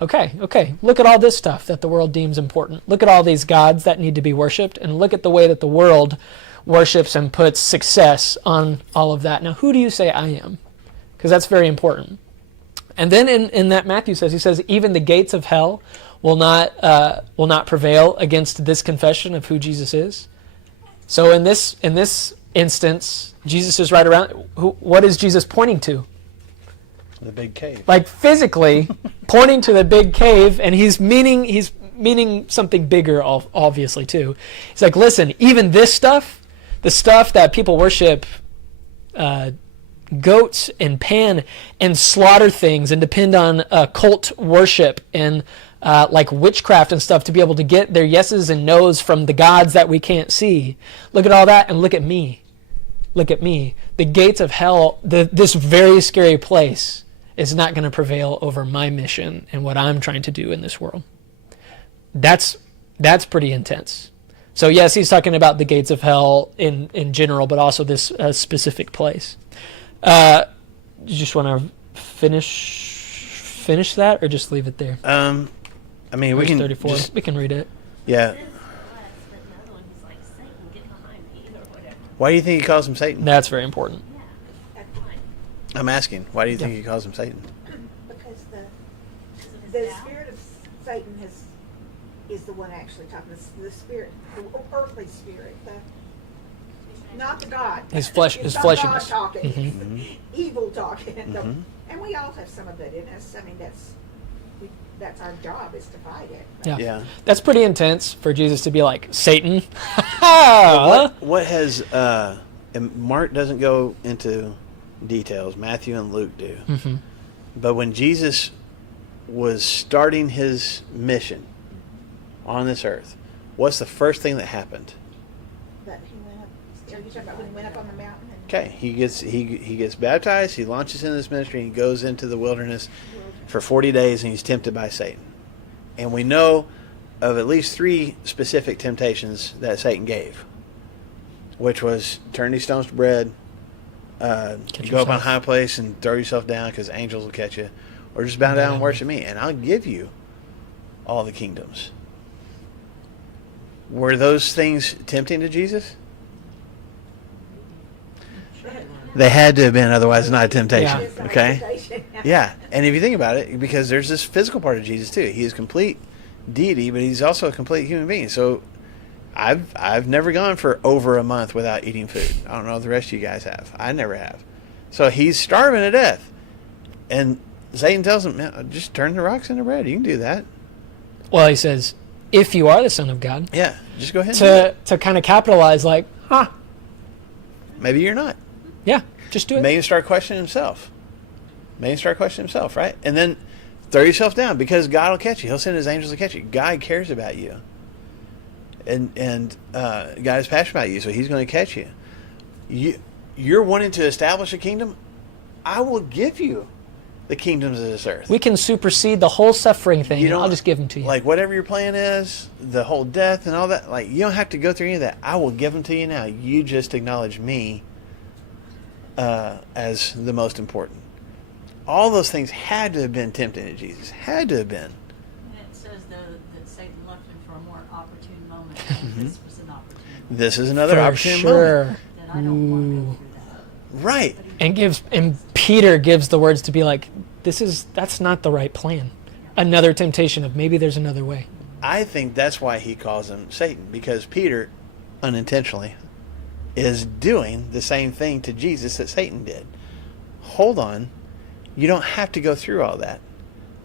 okay, look at all this stuff that the world deems important. Look at all these gods that need to be worshipped, and look at the way that the world worships and puts success on all of that. Now, who do you say I am? Because that's very important. And then in that Matthew says, he says, even the gates of hell will not prevail against this confession of who Jesus is. So in this instance, Jesus is right around. What is Jesus pointing to? The big cave. Like physically pointing to the big cave, and he's meaning something bigger, obviously too. He's like, listen, even this stuff, the stuff that people worship, goats and pan and slaughter things and depend on cult worship and like witchcraft and stuff to be able to get their yeses and nos from the gods that we can't see. Look at all that and look at me. Look at me. The gates of hell, this very scary place, is not going to prevail over my mission and what I'm trying to do in this world. That's pretty intense. So yes, he's talking about the gates of hell in general, but also this specific place. You just want to finish that, or just leave it there? I mean, we Verse can 34. We can read it. Yeah. Why do you think he calls him Satan? That's very important. I'm asking. Why do you think he calls him Satan? Because the spirit of Satan is the one actually talking. The spirit, the earthly spirit, not the God. His flesh, It's his not fleshiness. God talking. Mhm. It's evil talking. Mm-hmm. And we all have some of it in us. I mean, that's our job, is to fight it. Yeah. Yeah. That's pretty intense for Jesus to be like, Satan. What has and Mark doesn't go into details. Matthew and Luke do. Mhm. But when Jesus was starting his mission on this earth, what's the first thing that happened? But he went up. Are you talking about when he went up on the mountain? Okay, he gets baptized. He launches into this ministry. And he goes into the wilderness for 40 days, and he's tempted by Satan. And we know of at least 3 specific temptations that Satan gave, which was turn these stones to bread, go up on a yourself. high place and throw yourself down because angels will catch you, or just bow down and worship me, and I'll give you all the kingdoms. Were those things tempting to Jesus? They had to have been, otherwise it's not a temptation. Yeah. It's not Okay? temptation. Yeah, and if you think about it, because there's this physical part of Jesus too. He is complete deity, but he's also a complete human being. So I've never gone for over a month without eating food. I don't know if the rest of you guys have. I never have. So he's starving to death. And Satan tells him, man, just turn the rocks into bread. You can do that. Well, he says, if you are the Son of God, Yeah, just go ahead and do it. to kind of capitalize like, Maybe you're not. yeah, just do it. Maybe start questioning himself. Right? And then throw yourself down, because God will catch you. He'll send his angels to catch you. God cares about you. And God is passionate about you, so he's going to catch you. You're wanting to establish a kingdom? I will give you the kingdoms of this earth. We can supersede the whole suffering thing. You And I'll don't- just give them to you. Like, whatever your plan is, the whole death and all that, like, you don't have to go through any of that. I will give them to you now. You just acknowledge me as the most important. All those things had to have been tempting to Jesus. Had to have been. And it says though that Satan left him for a more opportune moment. And this was an opportunity. This is another For opportune sure. moment. That I don't want to go through that. Right. And Peter gives the words to be like, that's not the right plan. Another temptation of maybe there's another way. I think that's why he calls him Satan, because Peter, unintentionally, is doing the same thing to Jesus that Satan did. Hold on. You don't have to go through all that.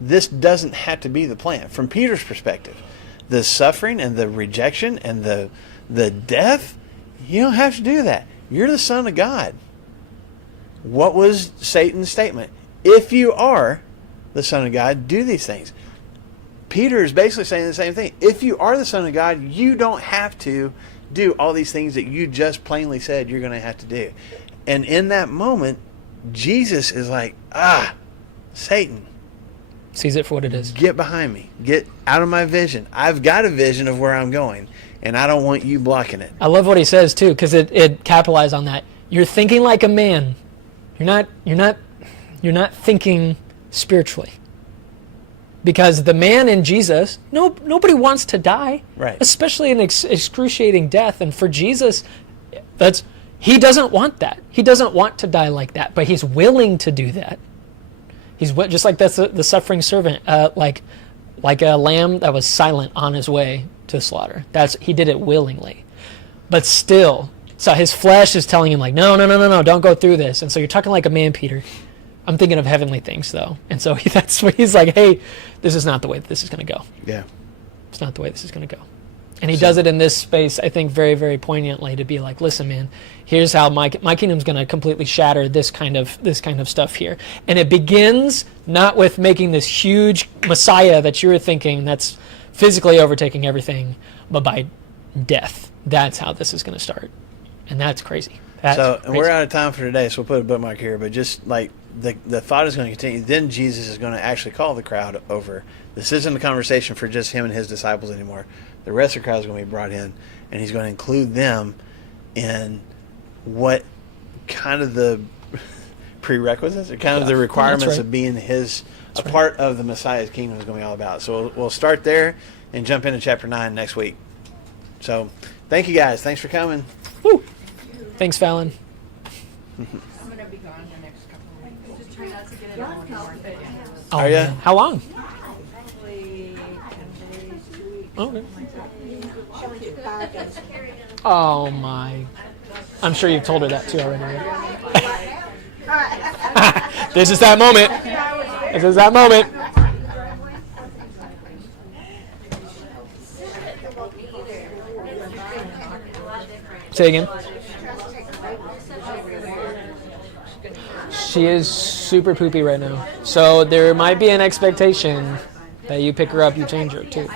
This doesn't have to be the plan. From Peter's perspective, the suffering and the rejection and the death, you don't have to do that. You're the Son of God. What was Satan's statement? If you are the Son of God, do these things. Peter is basically saying the same thing. If you are the Son of God, you don't have to do all these things that you just plainly said you're going to have to do. And in that moment, Jesus is like, Satan, Sees it for what it is. get behind me. Get out of my vision. I've got a vision of where I'm going, and I don't want you blocking it. I love what he says too, because it capitalized on that. You're thinking like a man. You're not thinking spiritually. Because the man in Jesus, nobody wants to die, Right. especially an excruciating death. And for Jesus, he doesn't want that. He doesn't want to die like that, but he's willing to do that. He's just like that's the suffering servant, like a lamb that was silent on his way to slaughter. He did it willingly, but still, so his flesh is telling him like, no, don't go through this. And so you're talking like a man, Peter. I'm thinking of heavenly things though, and so that's what he's like. Hey, this is not the way that this is going to go. Yeah. It's not the way this is going to go. And he does it in this space, I think, very, very poignantly to be like, listen, man, here's how my kingdom's going to completely shatter this kind of stuff here. And it begins not with making this huge Messiah that you were thinking that's physically overtaking everything, but by death. That's how this is going to start. And that's crazy. That's And crazy. we're out of time for today, so we'll put a bookmark here. But just like the thought is going to continue, then Jesus is going to actually call the crowd over. This isn't a conversation for just him and his disciples anymore. The rest of the crowd is going to be brought in, and he's going to include them in what kind of the prerequisites or kind of the requirements right. of being a part of the Messiah's kingdom is going to be all about. So we'll start there and jump into chapter 9 next week. So thank you guys. Thanks for coming. Woo. Thanks, Fallon. I'm gonna be gone the next couple of weeks. Just try not to get it all anymore. Oh, Are ya? man. How long? Probably 10 days, 2 weeks. Okay. She only took 5 days. Oh, my. I'm sure you've told her that, too, already. Right? This is that moment. This is that moment. Say again. She is super poopy right now. So there might be an expectation that you pick her up, you change her, too.